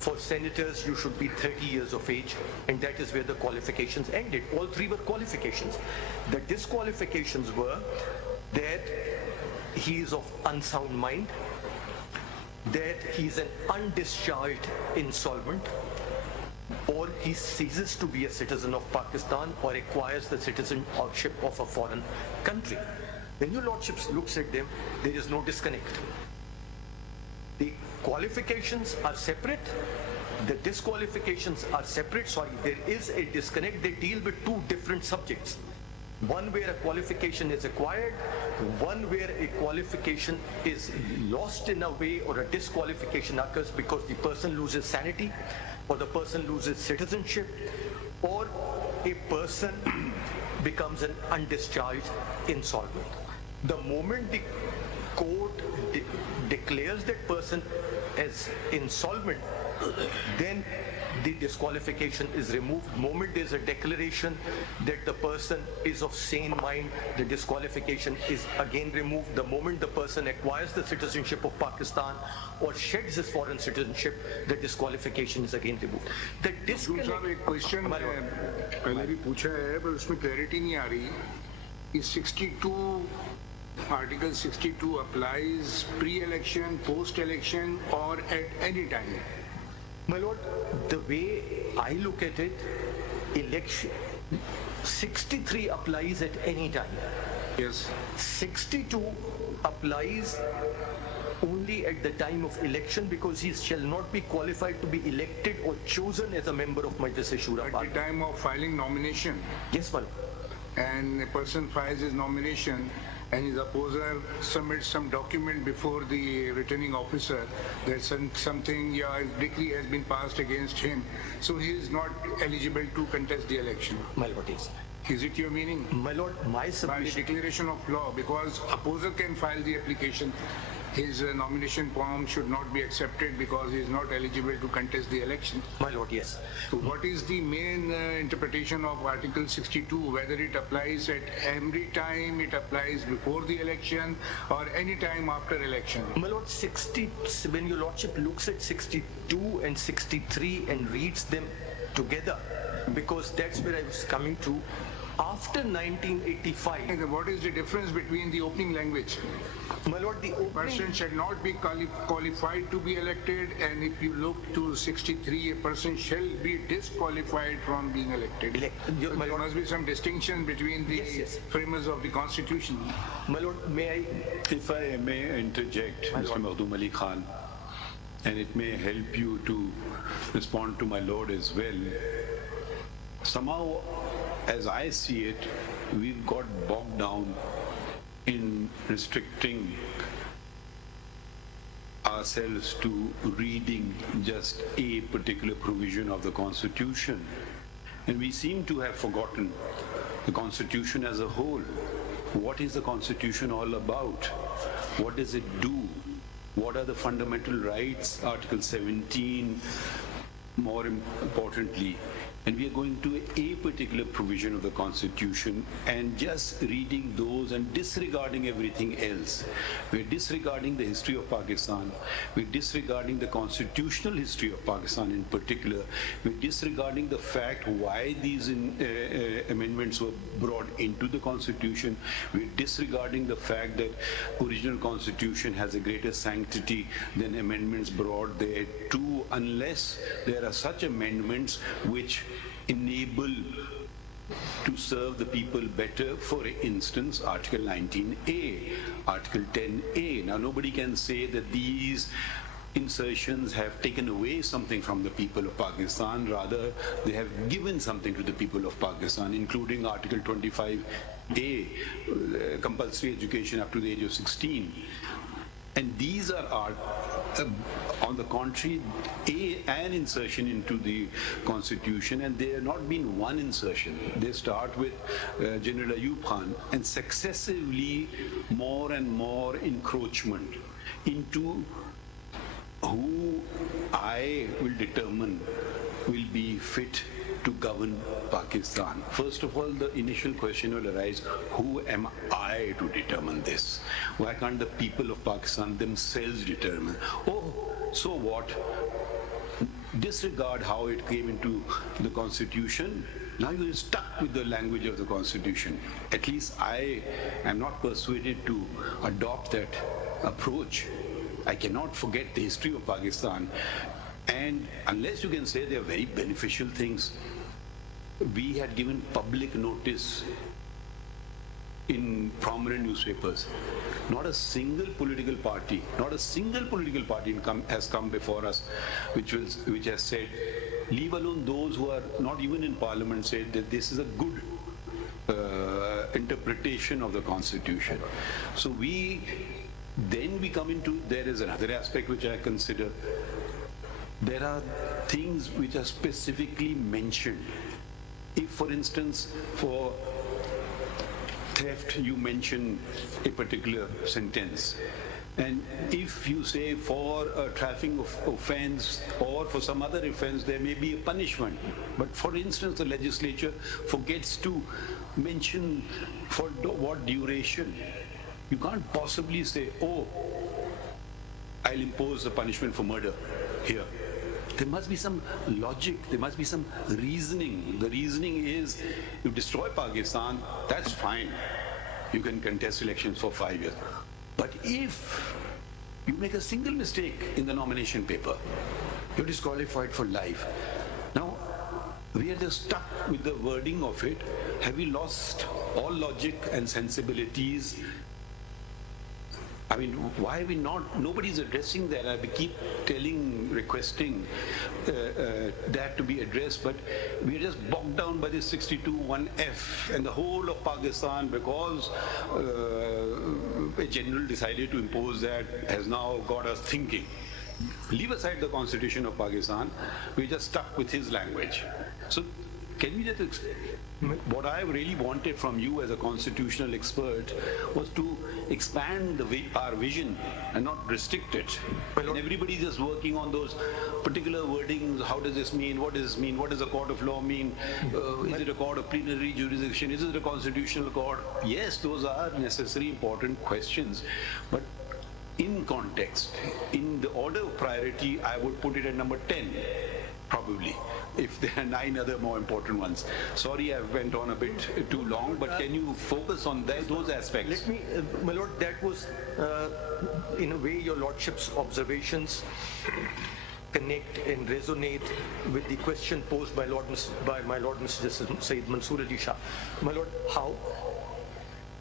For senators, you should be 30 years of age. And that is where the qualifications ended. All three were qualifications. The disqualifications were that he is of unsound mind, that he is an undischarged insolvent, or he ceases to be a citizen of Pakistan or acquires the citizenship of a foreign country. When your lordship looks at them, there is no disconnect. The qualifications are separate, the disqualifications are separate. Sorry, there is a disconnect. They deal with two different subjects. One where a qualification is acquired, one where a qualification is lost in a way, or a disqualification occurs because the person loses sanity, or the person loses citizenship, or a person becomes an undischarged insolvent. The moment the court declares that person as insolvent, then the disqualification is removed. The moment there's a declaration that the person is of sane mind, the disqualification is again removed. The moment the person acquires the citizenship of Pakistan or sheds his foreign citizenship, the disqualification is again removed. The disconnect... एक question पहले भी पूछा है, पर उसमें clarity नहीं आ रही. इस 62 Article 62 applies pre-election, post-election, or at any time. My lord, the way I look at it, election 63 applies at any time. Yes. 62 applies only at the time of election because he shall not be qualified to be elected or chosen as a member of Majlis-e-Shura. At the time of filing nomination. Yes, my lord. And a person files his nomination and his opposer submits some document before the returning officer that something, a decree has been passed against him, so he is not eligible to contest the election. My lord, yes. Is it your meaning? My lord, my submission... By the declaration of law, because opposer can file the application, his nomination form should not be accepted because he is not eligible to contest the election. My lord, yes. So what is the main interpretation of Article 62, whether it applies at every time, it applies before the election, or any time after election? My lord, when your lordship looks at 62 and 63 and reads them together, because that's where I was coming to, after 1985... And what is the difference between the opening language? My lord, the opening... person shall not be qualified to be elected, and if you look to 63, a person shall be disqualified from being elected. So there must be some distinction between the framers of the Constitution. My lord, may I... If I may interject, Mr. Makhdoom Ali Khan, and it may help you to respond to my lord as well. Somehow, as I see it, we've got bogged down in restricting ourselves to reading just a particular provision of the Constitution. And we seem to have forgotten the Constitution as a whole. What is the Constitution all about? What does it do? What are the fundamental rights? Article 17, more importantly. And we are going to a particular provision of the Constitution and just reading those and disregarding everything else. We're disregarding the history of Pakistan. We're disregarding the constitutional history of Pakistan in particular. We're disregarding the fact why these amendments were brought into the Constitution. We're disregarding the fact that original Constitution has a greater sanctity than amendments brought there too, unless there are such amendments which enable to serve the people better. For instance, Article 19A, Article 10A. Now, nobody can say that these insertions have taken away something from the people of Pakistan. Rather, they have given something to the people of Pakistan, including Article 25A, compulsory education up to the age of 16. And these are on the contrary, an insertion into the Constitution, and they have not been one insertion. They start with General Ayub Khan, and successively more and more encroachment into who I will determine will be fit to govern Pakistan. First of all, the initial question will arise, who am I to determine this? Why can't the people of Pakistan themselves determine? Oh, so what? Disregard how it came into the Constitution. Now you're stuck with the language of the Constitution. At least I am not persuaded to adopt that approach. I cannot forget the history of Pakistan. And unless you can say they are very beneficial things, we had given public notice in prominent newspapers. Not a single political party has come before us which has said, leave alone those who are not even in Parliament, said that this is a good interpretation of the Constitution. So then we come into, there is another aspect which I consider. There are things which are specifically mentioned. If, for instance, for theft, you mention a particular sentence, and if you say for a traffic offense or for some other offense, there may be a punishment. But for instance, the legislature forgets to mention for what duration. You can't possibly say, oh, I'll impose a punishment for murder here. There must be some logic, there must be some reasoning. The reasoning is, you destroy Pakistan, that's fine. you can contest elections for 5 years. But if you make a single mistake in the nomination paper, you're disqualified for life. Now, we are just stuck with the wording of it. Have we lost all logic and sensibilities? I mean, why are we not? Nobody's addressing that. I keep requesting that to be addressed, but we're just bogged down by this 62(1)(f) and the whole of Pakistan, because a general decided to impose that, has now got us thinking. Leave aside the Constitution of Pakistan, we're just stuck with his language. So can we just, what I really wanted from you as a constitutional expert was to expand our vision and not restrict it. And everybody's just working on those particular wordings. How does this mean? What does this mean? What does a court of law mean? Is it a court of plenary jurisdiction? Is it a constitutional court? Yes, those are necessary, important questions. But in context, in the order of priority, I would put it at number 10, probably, if there are 9 other more important ones. Sorry, I went on a bit too long, but can you focus on those aspects? Let me, my lord, that was, in a way, your lordship's observations connect and resonate with the question posed by my lord Mr. Justice Sayyid Mansoor Ali Shah. My lord, how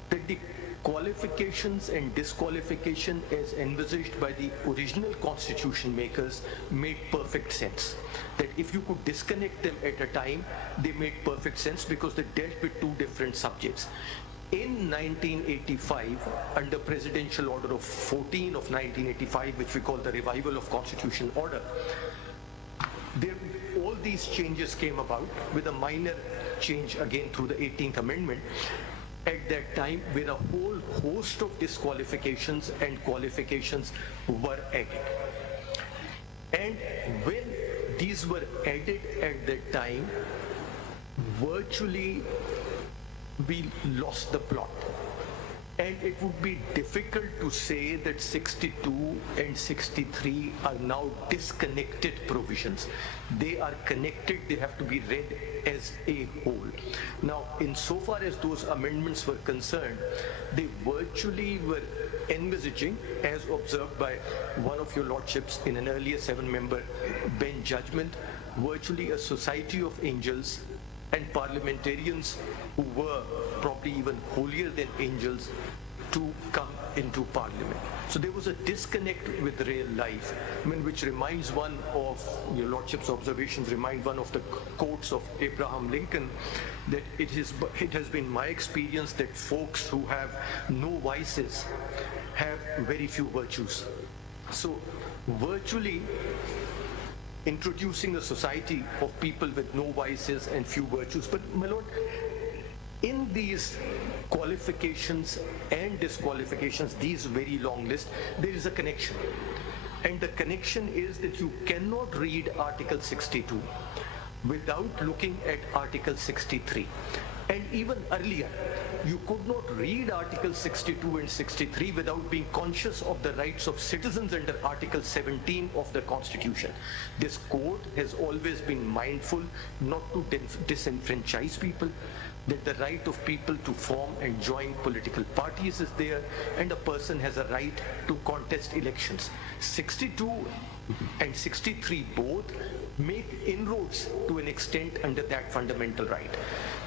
did the qualifications and disqualification as envisaged by the original constitution makers made perfect sense? That if you could disconnect them at a time, they made perfect sense because they dealt with 2 different subjects. In 1985, under Presidential Order of 14 of 1985, which we call the Revival of Constitution Order, all these changes came about with a minor change again through the 18th Amendment. At that time, where a whole host of disqualifications and qualifications were added. And when these were added at that time, virtually we lost the plot. And it would be difficult to say that 62 and 63 are now disconnected provisions. They are connected, they have to be read as a whole. Now, insofar as those amendments were concerned, they virtually were envisaging, as observed by one of your lordships in an earlier 7-member bench judgment, virtually a society of angels and parliamentarians who were probably even holier than angels to come into parliament. So there was a disconnect with real life, which reminds one of, your lordship's observations remind one of the quotes of Abraham Lincoln, that it has been my experience that folks who have no vices have very few virtues. So virtually introducing a society of people with no vices and few virtues. But my lord, in these qualifications and disqualifications, these very long list, there is a connection. And the connection is that you cannot read Article 62 without looking at Article 63. And even earlier, you could not read Article 62 and 63 without being conscious of the rights of citizens under Article 17 of the Constitution. This court has always been mindful not to disenfranchise people, that the right of people to form and join political parties is there, and a person has a right to contest elections. 62 and 63 both make inroads to an extent under that fundamental right.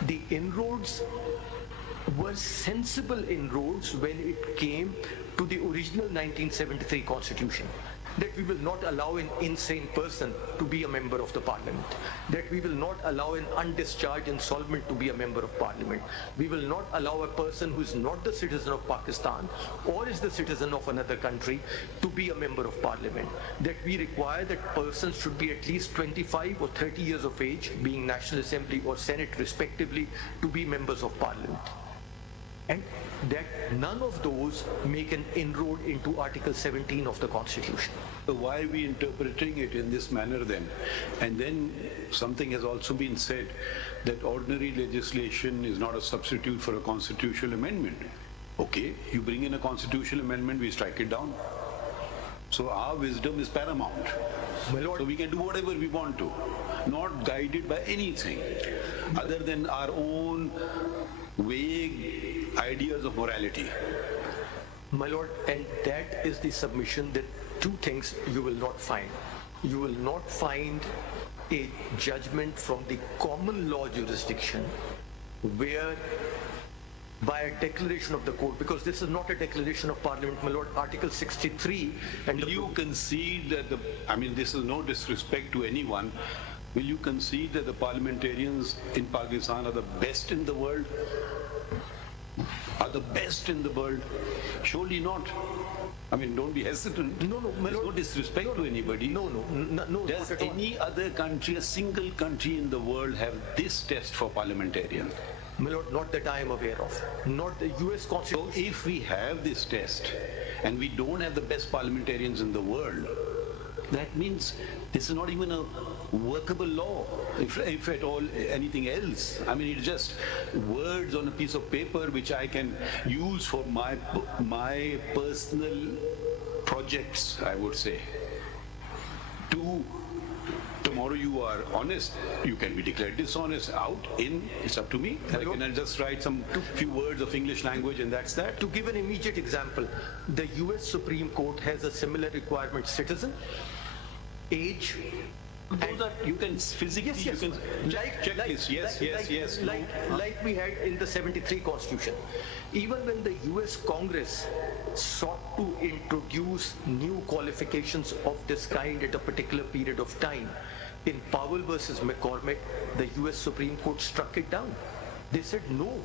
The inroads were sensible inroads when it came to the original 1973 Constitution. That we will not allow an insane person to be a member of the parliament. That we will not allow an undischarged insolvent to be a member of parliament. We will not allow a person who is not the citizen of Pakistan or is the citizen of another country to be a member of parliament. That we require that persons should be at least 25 or 30 years of age, being National Assembly or Senate respectively, to be members of parliament. And that none of those make an inroad into Article 17 of the Constitution. So why are we interpreting it in this manner then? And then something has also been said that ordinary legislation is not a substitute for a constitutional amendment. Okay, you bring in a constitutional amendment, we strike it down. So our wisdom is paramount. So we can do whatever we want to. not guided by anything other than our own vague ideas of morality. My lord, and that is the submission that two things you will not find. You will not find a judgment from the common law jurisdiction where by a declaration of the court, because this is not a declaration of parliament, my lord, Article 63. And will you concede that this is no disrespect to anyone, will you concede that the parliamentarians in Pakistan are the best in the world? Are the best in the world? Surely not. Don't be hesitant. No, my There's lord. no disrespect to anybody. No. Does any other country, a single country in the world, have this test for parliamentarians? My lord, not that I am aware of. Not the US Constitution. So if we have this test and we don't have the best parliamentarians in the world, that means this is not even a workable law, if at all anything else. It's just words on a piece of paper which I can use for my personal projects, I would say. Tomorrow you are honest, you can be declared dishonest, out, in, it's up to me. I can just write some few words of English language and that's that. To give an immediate example, the US Supreme Court has a similar requirement: citizen, age. Those are, you can physically, yes. you can check this, yes. Like we had in the 73 Constitution. Even when the US Congress sought to introduce new qualifications of this kind at a particular period of time, in Powell versus McCormick, the US Supreme Court struck it down. They said no.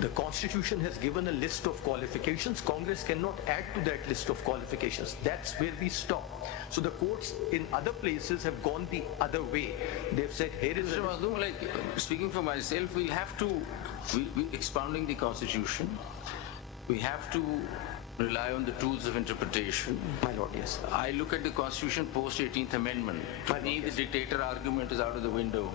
The Constitution has given a list of qualifications. Congress cannot add to that list of qualifications. That's where we stop. So the courts in other places have gone the other way. They've said, here is Mr. Mazloom, speaking for myself, we'll have to, expounding the Constitution, we have to rely on the tools of interpretation. My lord, yes. I look at the Constitution post 18th Amendment. To me, the dictator argument is out of the window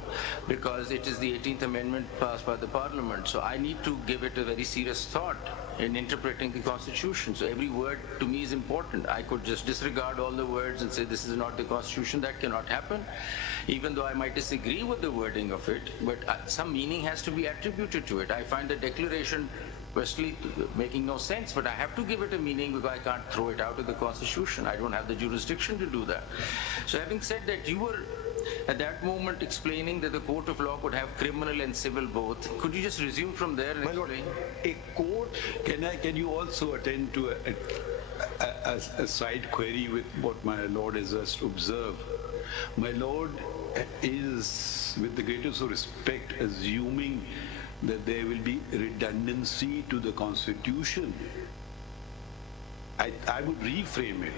because it is the 18th Amendment passed by the Parliament. So I need to give it a very serious thought in interpreting the Constitution. So every word to me is important. I could just disregard all the words and say this is not the Constitution. That cannot happen, even though I might disagree with the wording of it, but some meaning has to be attributed to it. I find the declaration firstly making no sense, but I have to give it a meaning because I can't throw it out of the Constitution. I don't have the jurisdiction to do that. So having said that, you were at that moment explaining that the court of law could have criminal and civil both. Could you just resume from there and explain? A court... Can you also attend to a side query with what my lord has just observed? My lord is, with the greatest respect, assuming that there will be redundancy to the Constitution. I would reframe it.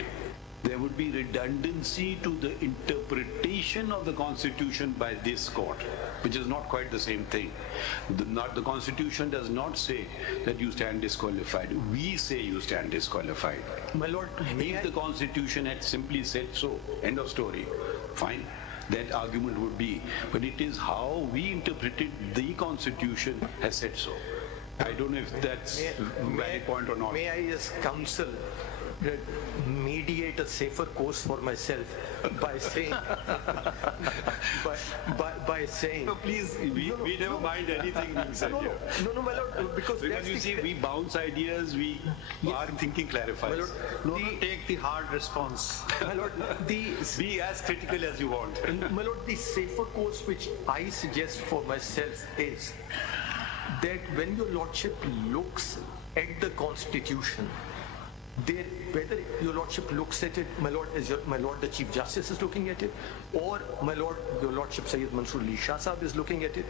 There would be redundancy to the interpretation of the Constitution by this court, which is not quite the same thing. The Constitution does not say that you stand disqualified. We say you stand disqualified. My lord, if the Constitution had simply said so, end of story, fine. That argument would be, but it is how we interpreted the Constitution has said so. I don't know if that's a valid point or not. May I as counsel mediate a safer course for myself by saying by saying no, please, we never mind anything being said here. No, my lord, because you see, we bounce ideas, our thinking clarifies. Take the hard response. My lord, be as critical as you want. My lord, the safer course which I suggest for myself is that when your lordship looks at the Constitution, whether your lordship looks at it, my lord, as my lord the Chief Justice is looking at it, or my lord, your lordship Sayyid Mansoor Ali Shah Sahab is looking at it,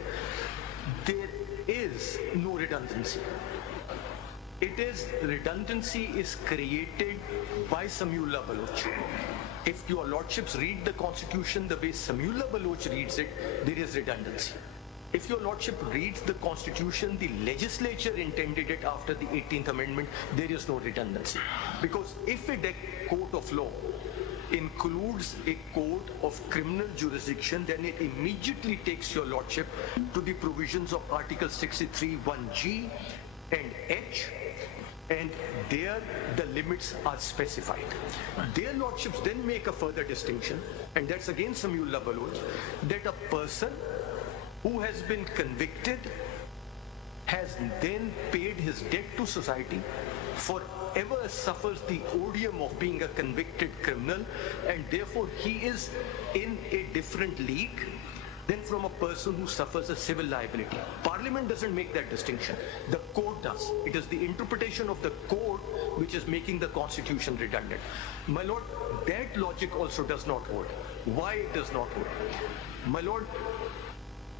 there is no redundancy. Redundancy is created by Samuel Baloch. If your lordships read the Constitution the way Samuel Baloch reads it, there is redundancy. If your lordship reads the Constitution, the legislature intended it after the 18th Amendment, there is no redundancy. Because if a court of law includes a court of criminal jurisdiction, then it immediately takes your lordship to the provisions of Article 63 1G and H, and there the limits are specified. Their lordships then make a further distinction, and that's again Samiullah Baloch, that a person who has been convicted has then paid his debt to society, forever suffers the odium of being a convicted criminal, and therefore he is in a different league than from a person who suffers a civil liability. Parliament doesn't make that distinction. The court does. It is the interpretation of the court which is making the constitution redundant. My lord, that logic also does not hold. Why it does not hold? My lord,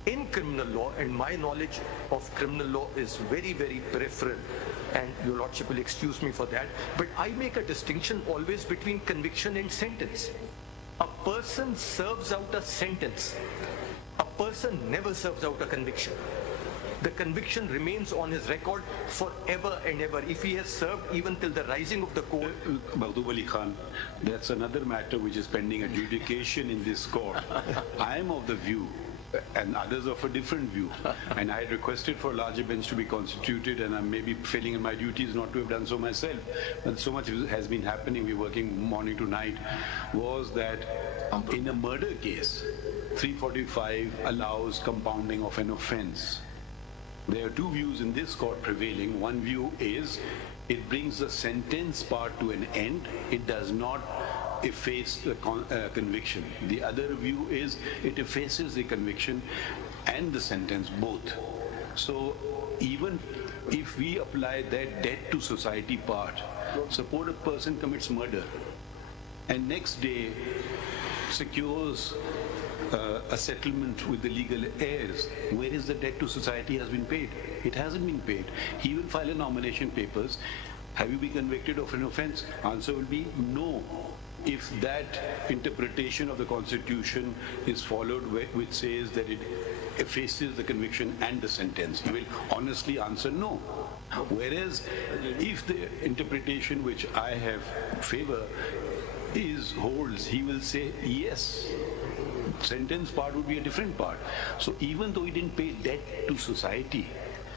in criminal law, and my knowledge of criminal law is very, very peripheral, and your lordship will excuse me for that, but I make a distinction always between conviction and sentence. A person serves out a sentence. A person never serves out a conviction. The conviction remains on his record forever and ever. If he has served even till the rising of the court. Mahdub Ali Khan, that's another matter which is pending adjudication in this court. I am of the view, and others of a different view, and I had requested for a larger bench to be constituted, and I'm maybe failing in my duties not to have done so myself, but so much has been happening, we're working morning to night, was that in a murder case, 345 allows compounding of an offense. There are two views in this court prevailing. One view is it brings the sentence part to an end. It does not efface the conviction. The other view is it effaces the conviction and the sentence both. So even if we apply that debt to society part, suppose a person commits murder and next day secures a settlement with the legal heirs, where is the debt to society has been paid? It hasn't been paid. He will file a nomination papers. Have you been convicted of an offense? Answer will be no. If that interpretation of the Constitution is followed, which says that it effaces the conviction and the sentence, he will honestly answer no. Whereas if the interpretation which I have favor holds, he will say yes. Sentence part would be a different part. So even though he didn't pay debt to society,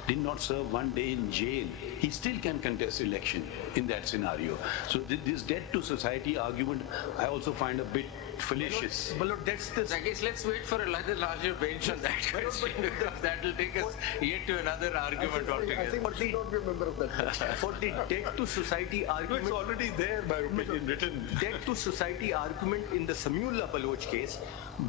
did not serve one day in jail, he still can contest election in that scenario. So this debt to society argument, I also find a bit fallacious. But look, that's the... I guess let's wait for a larger bench on that question, because that will take us yet to another argument altogether. I think we should not be a member of that. For the debt to society argument... It's already there, by opinion, written. Debt to society argument in the Samiullah Baloch case,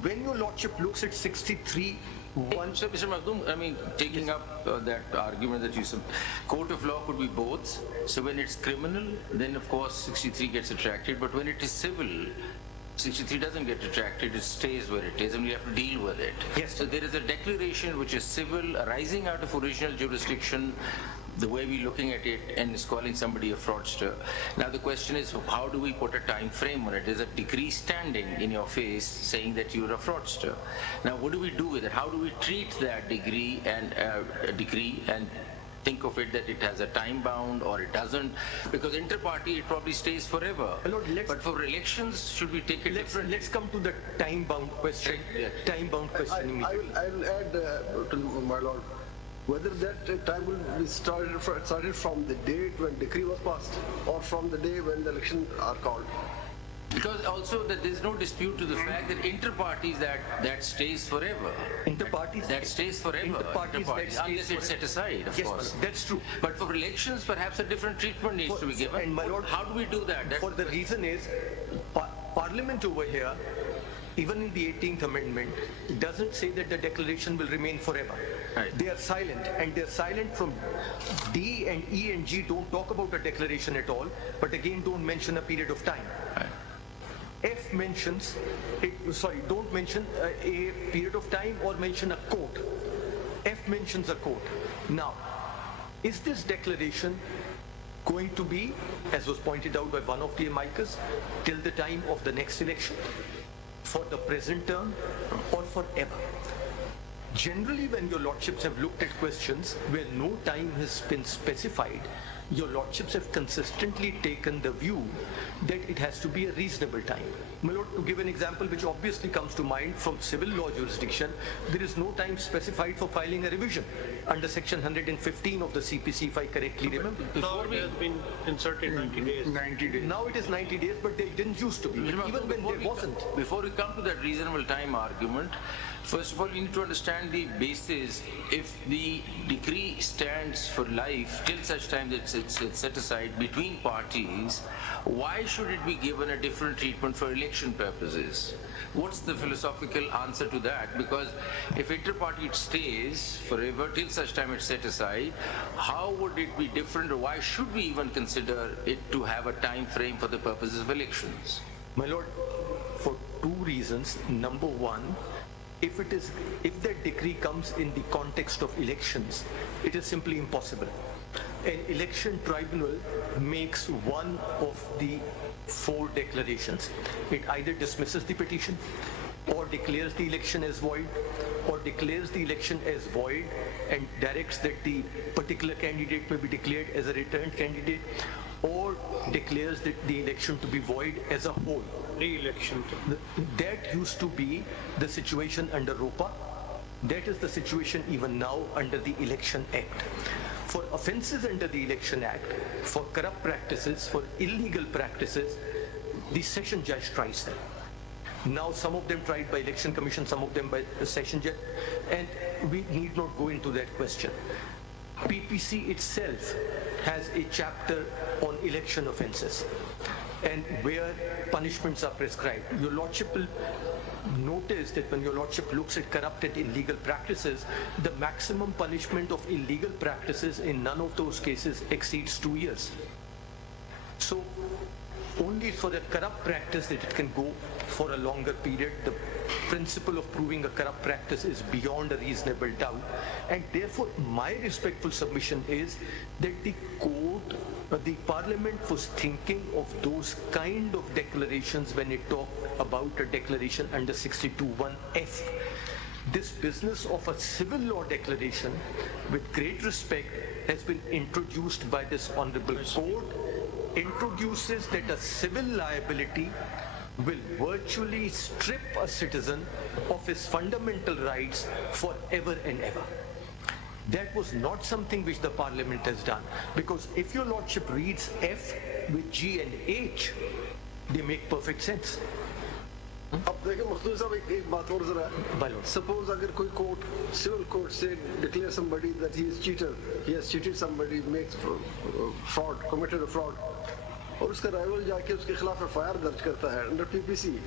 when your lordship looks at 63... So, Mr. Makhdoom, I mean, taking up that argument that you said, court of law could be both. So when it's criminal, then of course 63 gets retracted. But when it is civil, 63 doesn't get retracted, it stays where it is, and we have to deal with it. Yes. So there is a declaration which is civil, arising out of original jurisdiction, the way we're looking at it, and is calling somebody a fraudster. Now the question is, how do we put a time frame on it? There's a decree standing in your face saying that you're a fraudster. Now what do we do with it? How do we treat that decree and think of it that it has a time bound or it doesn't? Because inter-party it probably stays forever. Lord, but for elections, should we take it different? Let's come to the time bound question. Time bound question immediately. I will add to my lord, whether that time will be started from the date when decree was passed or from the day when the elections are called. Because also that there's no dispute to the fact that inter-parties that stays forever. Inter-parties? That stays forever. Inter-parties unless it's set aside, of course. That's true. But for elections, perhaps a different treatment needs to be given. And my lord, how do we do that? For the reason is, Parliament over here, even in the 18th Amendment, doesn't say that the declaration will remain forever. Right. They are silent, and they're silent from D and E and G don't talk about a declaration at all, but again don't mention a period of time. Right. F mentions, don't mention a period of time or mention a court. F mentions a court. Now, is this declaration going to be, as was pointed out by one of the amicus, till the time of the next election? For the present term or forever? Generally, when your lordships have looked at questions where no time has been specified, Your lordships have consistently taken the view that it has to be a reasonable time. My lord, to give an example which obviously comes to mind from civil law jurisdiction, there is no time specified for filing a revision under section 115 of the CPC, if I correctly remember. Now it has been inserted 90 days. 90 days. Now it is 90 days, but they didn't used to be, even when there wasn't. Before we come to that reasonable time argument, first of all, you need to understand the basis. If the decree stands for life till such time that it's set aside between parties, why should it be given a different treatment for election purposes? What's the philosophical answer to that? Because if inter-party it stays forever till such time it's set aside, how would it be different, or why should we even consider it to have a time frame for the purposes of elections? My lord, for two reasons. Number one, if that decree comes in the context of elections, it is simply impossible. An election tribunal makes one of the four declarations. It either dismisses the petition, or declares the election as void, or declares the election as void and directs that the particular candidate may be declared as a returned candidate, or declares that the election to be void as a whole. Re-election. That used to be the situation under ROPA. That is the situation even now under the Election Act. For offences under the Election Act, for corrupt practices, for illegal practices, the session judge tries them. Now some of them tried by Election Commission, some of them by the session judge, and we need not go into that question. PPC itself has a chapter on election offences and where punishments are prescribed. Your lordship will notice that when your lordship looks at corrupt and illegal practices, the maximum punishment of illegal practices in none of those cases exceeds 2 years. So only for a corrupt practice that it can go for a longer period. The principle of proving a corrupt practice is beyond a reasonable doubt, and therefore my respectful submission is that the court, the parliament was thinking of those kind of declarations when it talked about a declaration under 62(1)(f). This business of a civil law declaration, with great respect, has been introduced by this honorable court, introduces that a civil liability will virtually strip a citizen of his fundamental rights forever and ever. That was not something which the parliament has done, because if your lordship reads F with G and H, they make perfect sense. अब देखिए मखदूम साहब एक बात और जरा suppose अगर कोई court civil court say declare somebody that he is cheater, he has cheated somebody, makes fraud, committed a fraud, और उसका rival जाके उसके खिलाफ FIR दर्ज करता है under PPC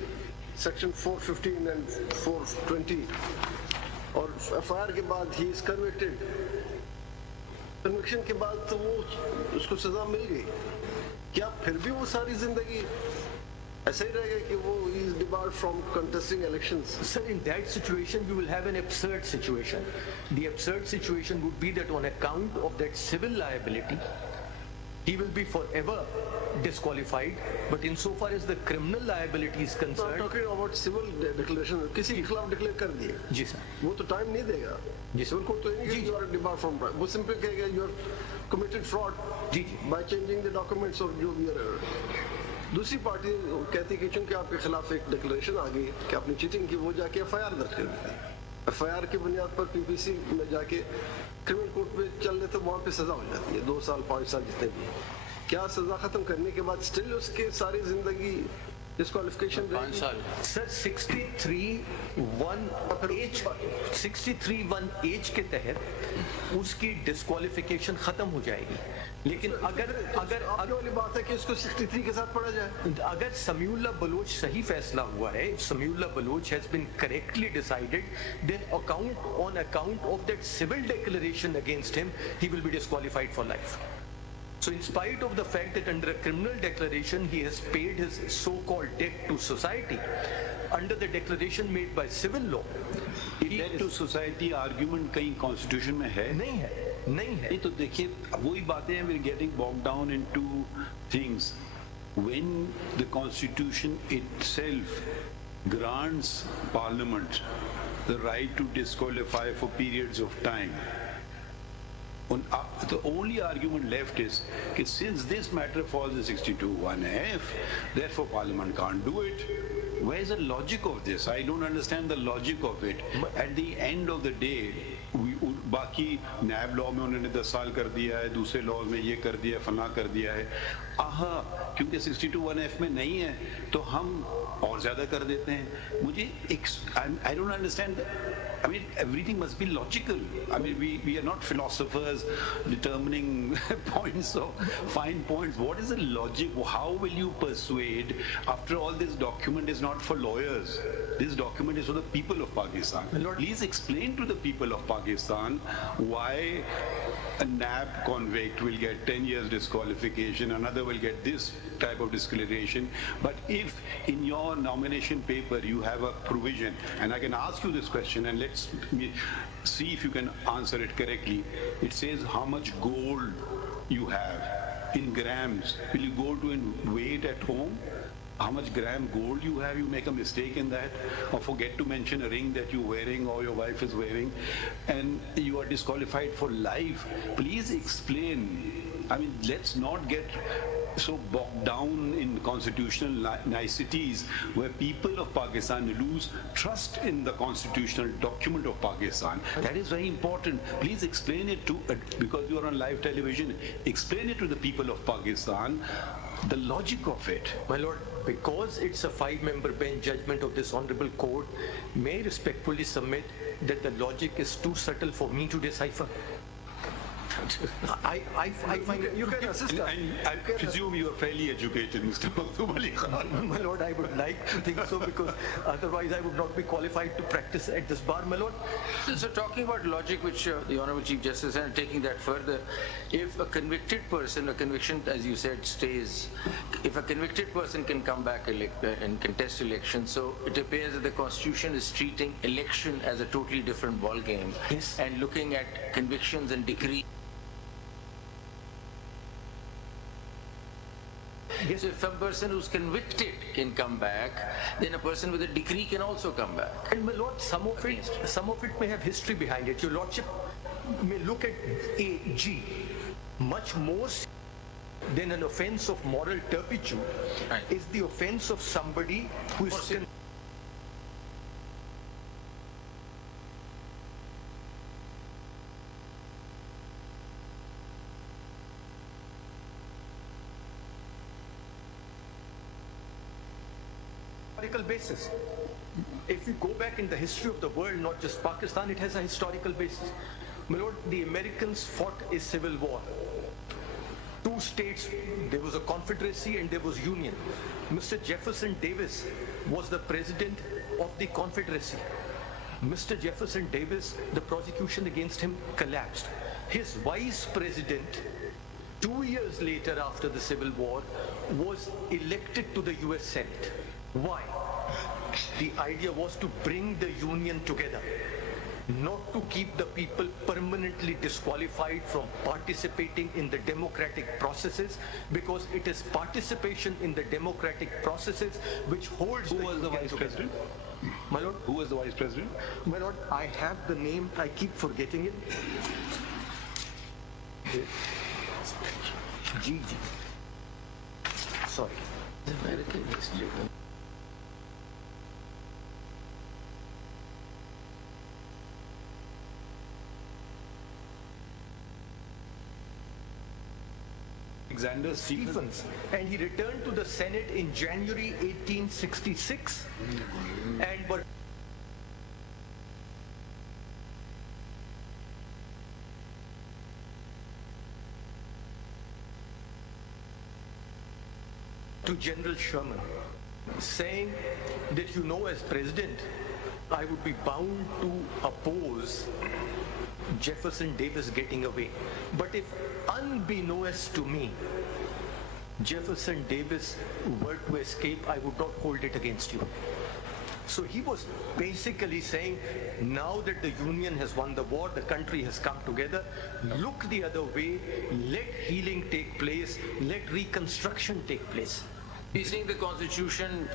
section 415 and 420, और FIR के बाद he is convicted, conviction के बाद तो वो उसको सजा मिल गई, क्या फिर भी वो सारी जिंदगी ऐसा ही रहेगा कि वो is debarred from contesting elections? Sir, in that situation you will have an absurd situation. The absurd situation would be that on account of that civil liability, he will be forever disqualified, but insofar as the criminal liability is concerned... talking about civil declaration, किसी के खिलाफ declare कर दिए, जी sir, वो तो time नहीं देगा, civil court तो नहीं, you are debarred from, वो simply कहेगा you have committed fraud by changing the documents और जो भी दूसरी पार्टी कहती है कि चूंकि आपके खिलाफ एक डिक्लेरेशन आ गई कि आपने चीटिंग की, वो जाके FIR दर्ज कर देती है, FIR की बुनियाद पर PPC में जाके क्रिमिनल कोर्ट में चल रहे तो वहाँ पे सजा हो जाती है 2 साल 5 साल जितने भी, क्या सजा खत्म करने के बाद स्टिल उसके सारी जिंदगी डिस्क्वालिफिकेशन 5 साल? सर 63(1)(h) के तहत उसकी डिस्क्वालिफिकेशन खत्म हो जाएगी, लेकिन अगर वाली बात है कि इसको 63 के साथ पढ़ा जाए, अगर समीउल्लाह बलोच सही फैसला हुआ है, if Samiullah Baloch has been correctly decided, then on account of that civil declaration against him, he will be disqualified for life. So in spite of the fact that under a criminal declaration he has paid his so-called debt to society, under the declaration made by civil law, debt to society argument कहीं constitution में है? नहीं है, नहीं है। तो देखिए वही बातें हैं, we're getting bogged down into things. When the constitution itself grants parliament the right to disqualify for periods of time, The only argument left is that since this matter falls in 62(1)(f), therefore Parliament can't do it. Where's the logic of this? I don't understand the logic of it. At the end of the day, बाकी नैब law में उन्होंने 10 साल कर दिया है, दूसरे law में ये कर दिया, फला कर दिया है, क्योंकि 62(1)(f) में नहीं है तो हम और ज्यादा कर देते हैं. मुझे I don't understand. I mean, everything must be logical. I mean, we are not philosophers determining points or fine points. What is the logic? How will you persuade? After all, this document is not for lawyers. This document is for the people of Pakistan. Please explain to the people of Pakistan why a NAB convict will get 10 years disqualification, another will get this type of disqualification. But if in your nomination paper you have a provision, and I can ask you this question and let's see if you can answer it correctly. It says how much gold you have in grams. Will you go to and weigh it at home? How much gram gold you have, you make a mistake in that, or forget to mention a ring that you're wearing or your wife is wearing, and you are disqualified for life. Please explain. I mean, let's not get so bogged down in constitutional niceties where people of Pakistan lose trust in the constitutional document of Pakistan. That is very important. Please explain it to, because you are on live television, explain it to the people of Pakistan, the logic of it. My lord, because it's a 5-member bench judgment of this honorable court, may I respectfully submit that the logic is too subtle for me to decipher. I find you can assist us. I presume you are fairly educated, Mr. Maktoum Ali Khan. My lord, I would like to think so, because otherwise I would not be qualified to practice at this bar, my lord. So talking about logic, which the Honorable Chief Justice, and taking that further, if a convicted person, a conviction, as you said, stays, if a convicted person can come back and contest election, so it appears that the Constitution is treating election as a totally different ball game, yes, and looking at convictions and decree. Yes, if a person who's convicted can come back, then a person with a decree can also come back. And my lord, some of it may have history behind it. Your lordship may look at AG much more than an offense of moral turpitude, right, is the offense of somebody who is historical basis. If we go back in the history of the world, not just Pakistan, it has a historical basis. My lord, the Americans fought a civil war. 2 states, there was a confederacy and there was union. Mr. Jefferson Davis was the president of the confederacy. Mr. Jefferson Davis, the prosecution against him collapsed. His vice president, 2 years later after the civil war, was elected to the US Senate. Why? The idea was to bring the union together, not to keep the people permanently disqualified from participating in the democratic processes, because it is participation in the democratic processes which holds. Who was the vice president? My lord? Who was the vice president? My lord, I have the name, I keep forgetting it. G. Sorry. American history. Alexander Stephens, and he returned to the Senate in January 1866, and but to General Sherman, saying that, you know, as president, I would be bound to oppose Jefferson Davis getting away. But if, unbeknownst to me, Jefferson Davis were to escape, I would not hold it against you. So he was basically saying, now that the Union has won the war, the country has come together, look the other way, let healing take place, let reconstruction take place. He's saying the Constitution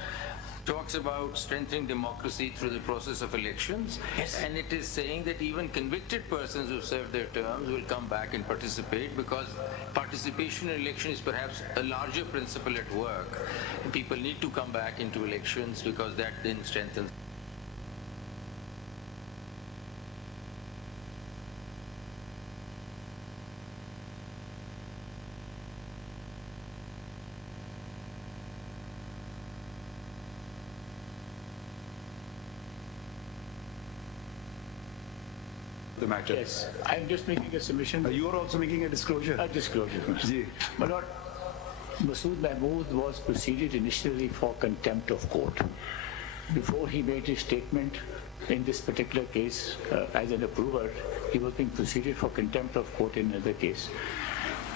talks about strengthening democracy through the process of elections. Yes. And it is saying that even convicted persons who serve their terms will come back and participate, because participation in election is perhaps a larger principle at work. People need to come back into elections because that then strengthens. The matter. Yes, I'm just making a submission. You are also making a disclosure. A disclosure. My Lord, Masood Mahmood was proceeded initially for contempt of court. Before he made his statement in this particular case as an approver, he was being proceeded for contempt of court in another case.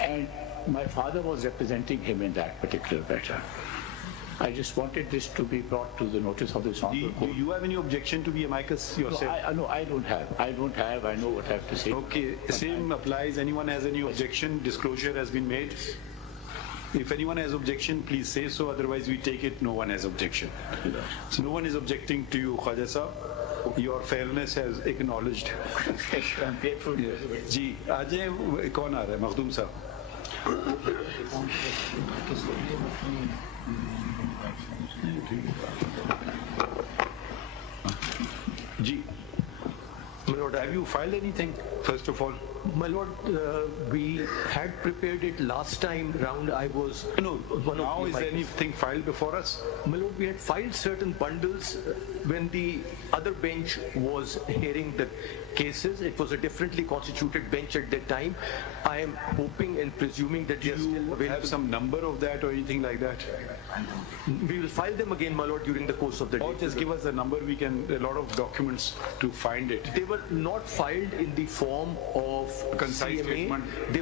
And my father was representing him in that particular matter. I just wanted this to be brought to the notice of this honorable court. Do you have any objection to be amicus yourself? No, I don't have. I know what I have to say. Okay, same applies. Anyone has any objection? Disclosure has been made. If anyone has objection, please say so. Otherwise, we take it no one has objection. So no one is objecting to you, Khwaja Sahab. Your fairness has acknowledged. I'm grateful. जी, आज कौन आ रहा है? मखदूम साहब. Ji, my Lord, have you filed anything, first of all? My Lord, we had prepared it last time round. I was... No, now is anything filed before us? My Lord, we had filed certain bundles when the other bench was hearing the cases. It was a differently constituted bench at that time. I am hoping and presuming that they are still available. Have some number of that or anything like that? We will file them again, my Lord, during the course of the day. Or just give us a number, we can, a lot of documents to find it. They were not filed in the form of concise CMA. statement. They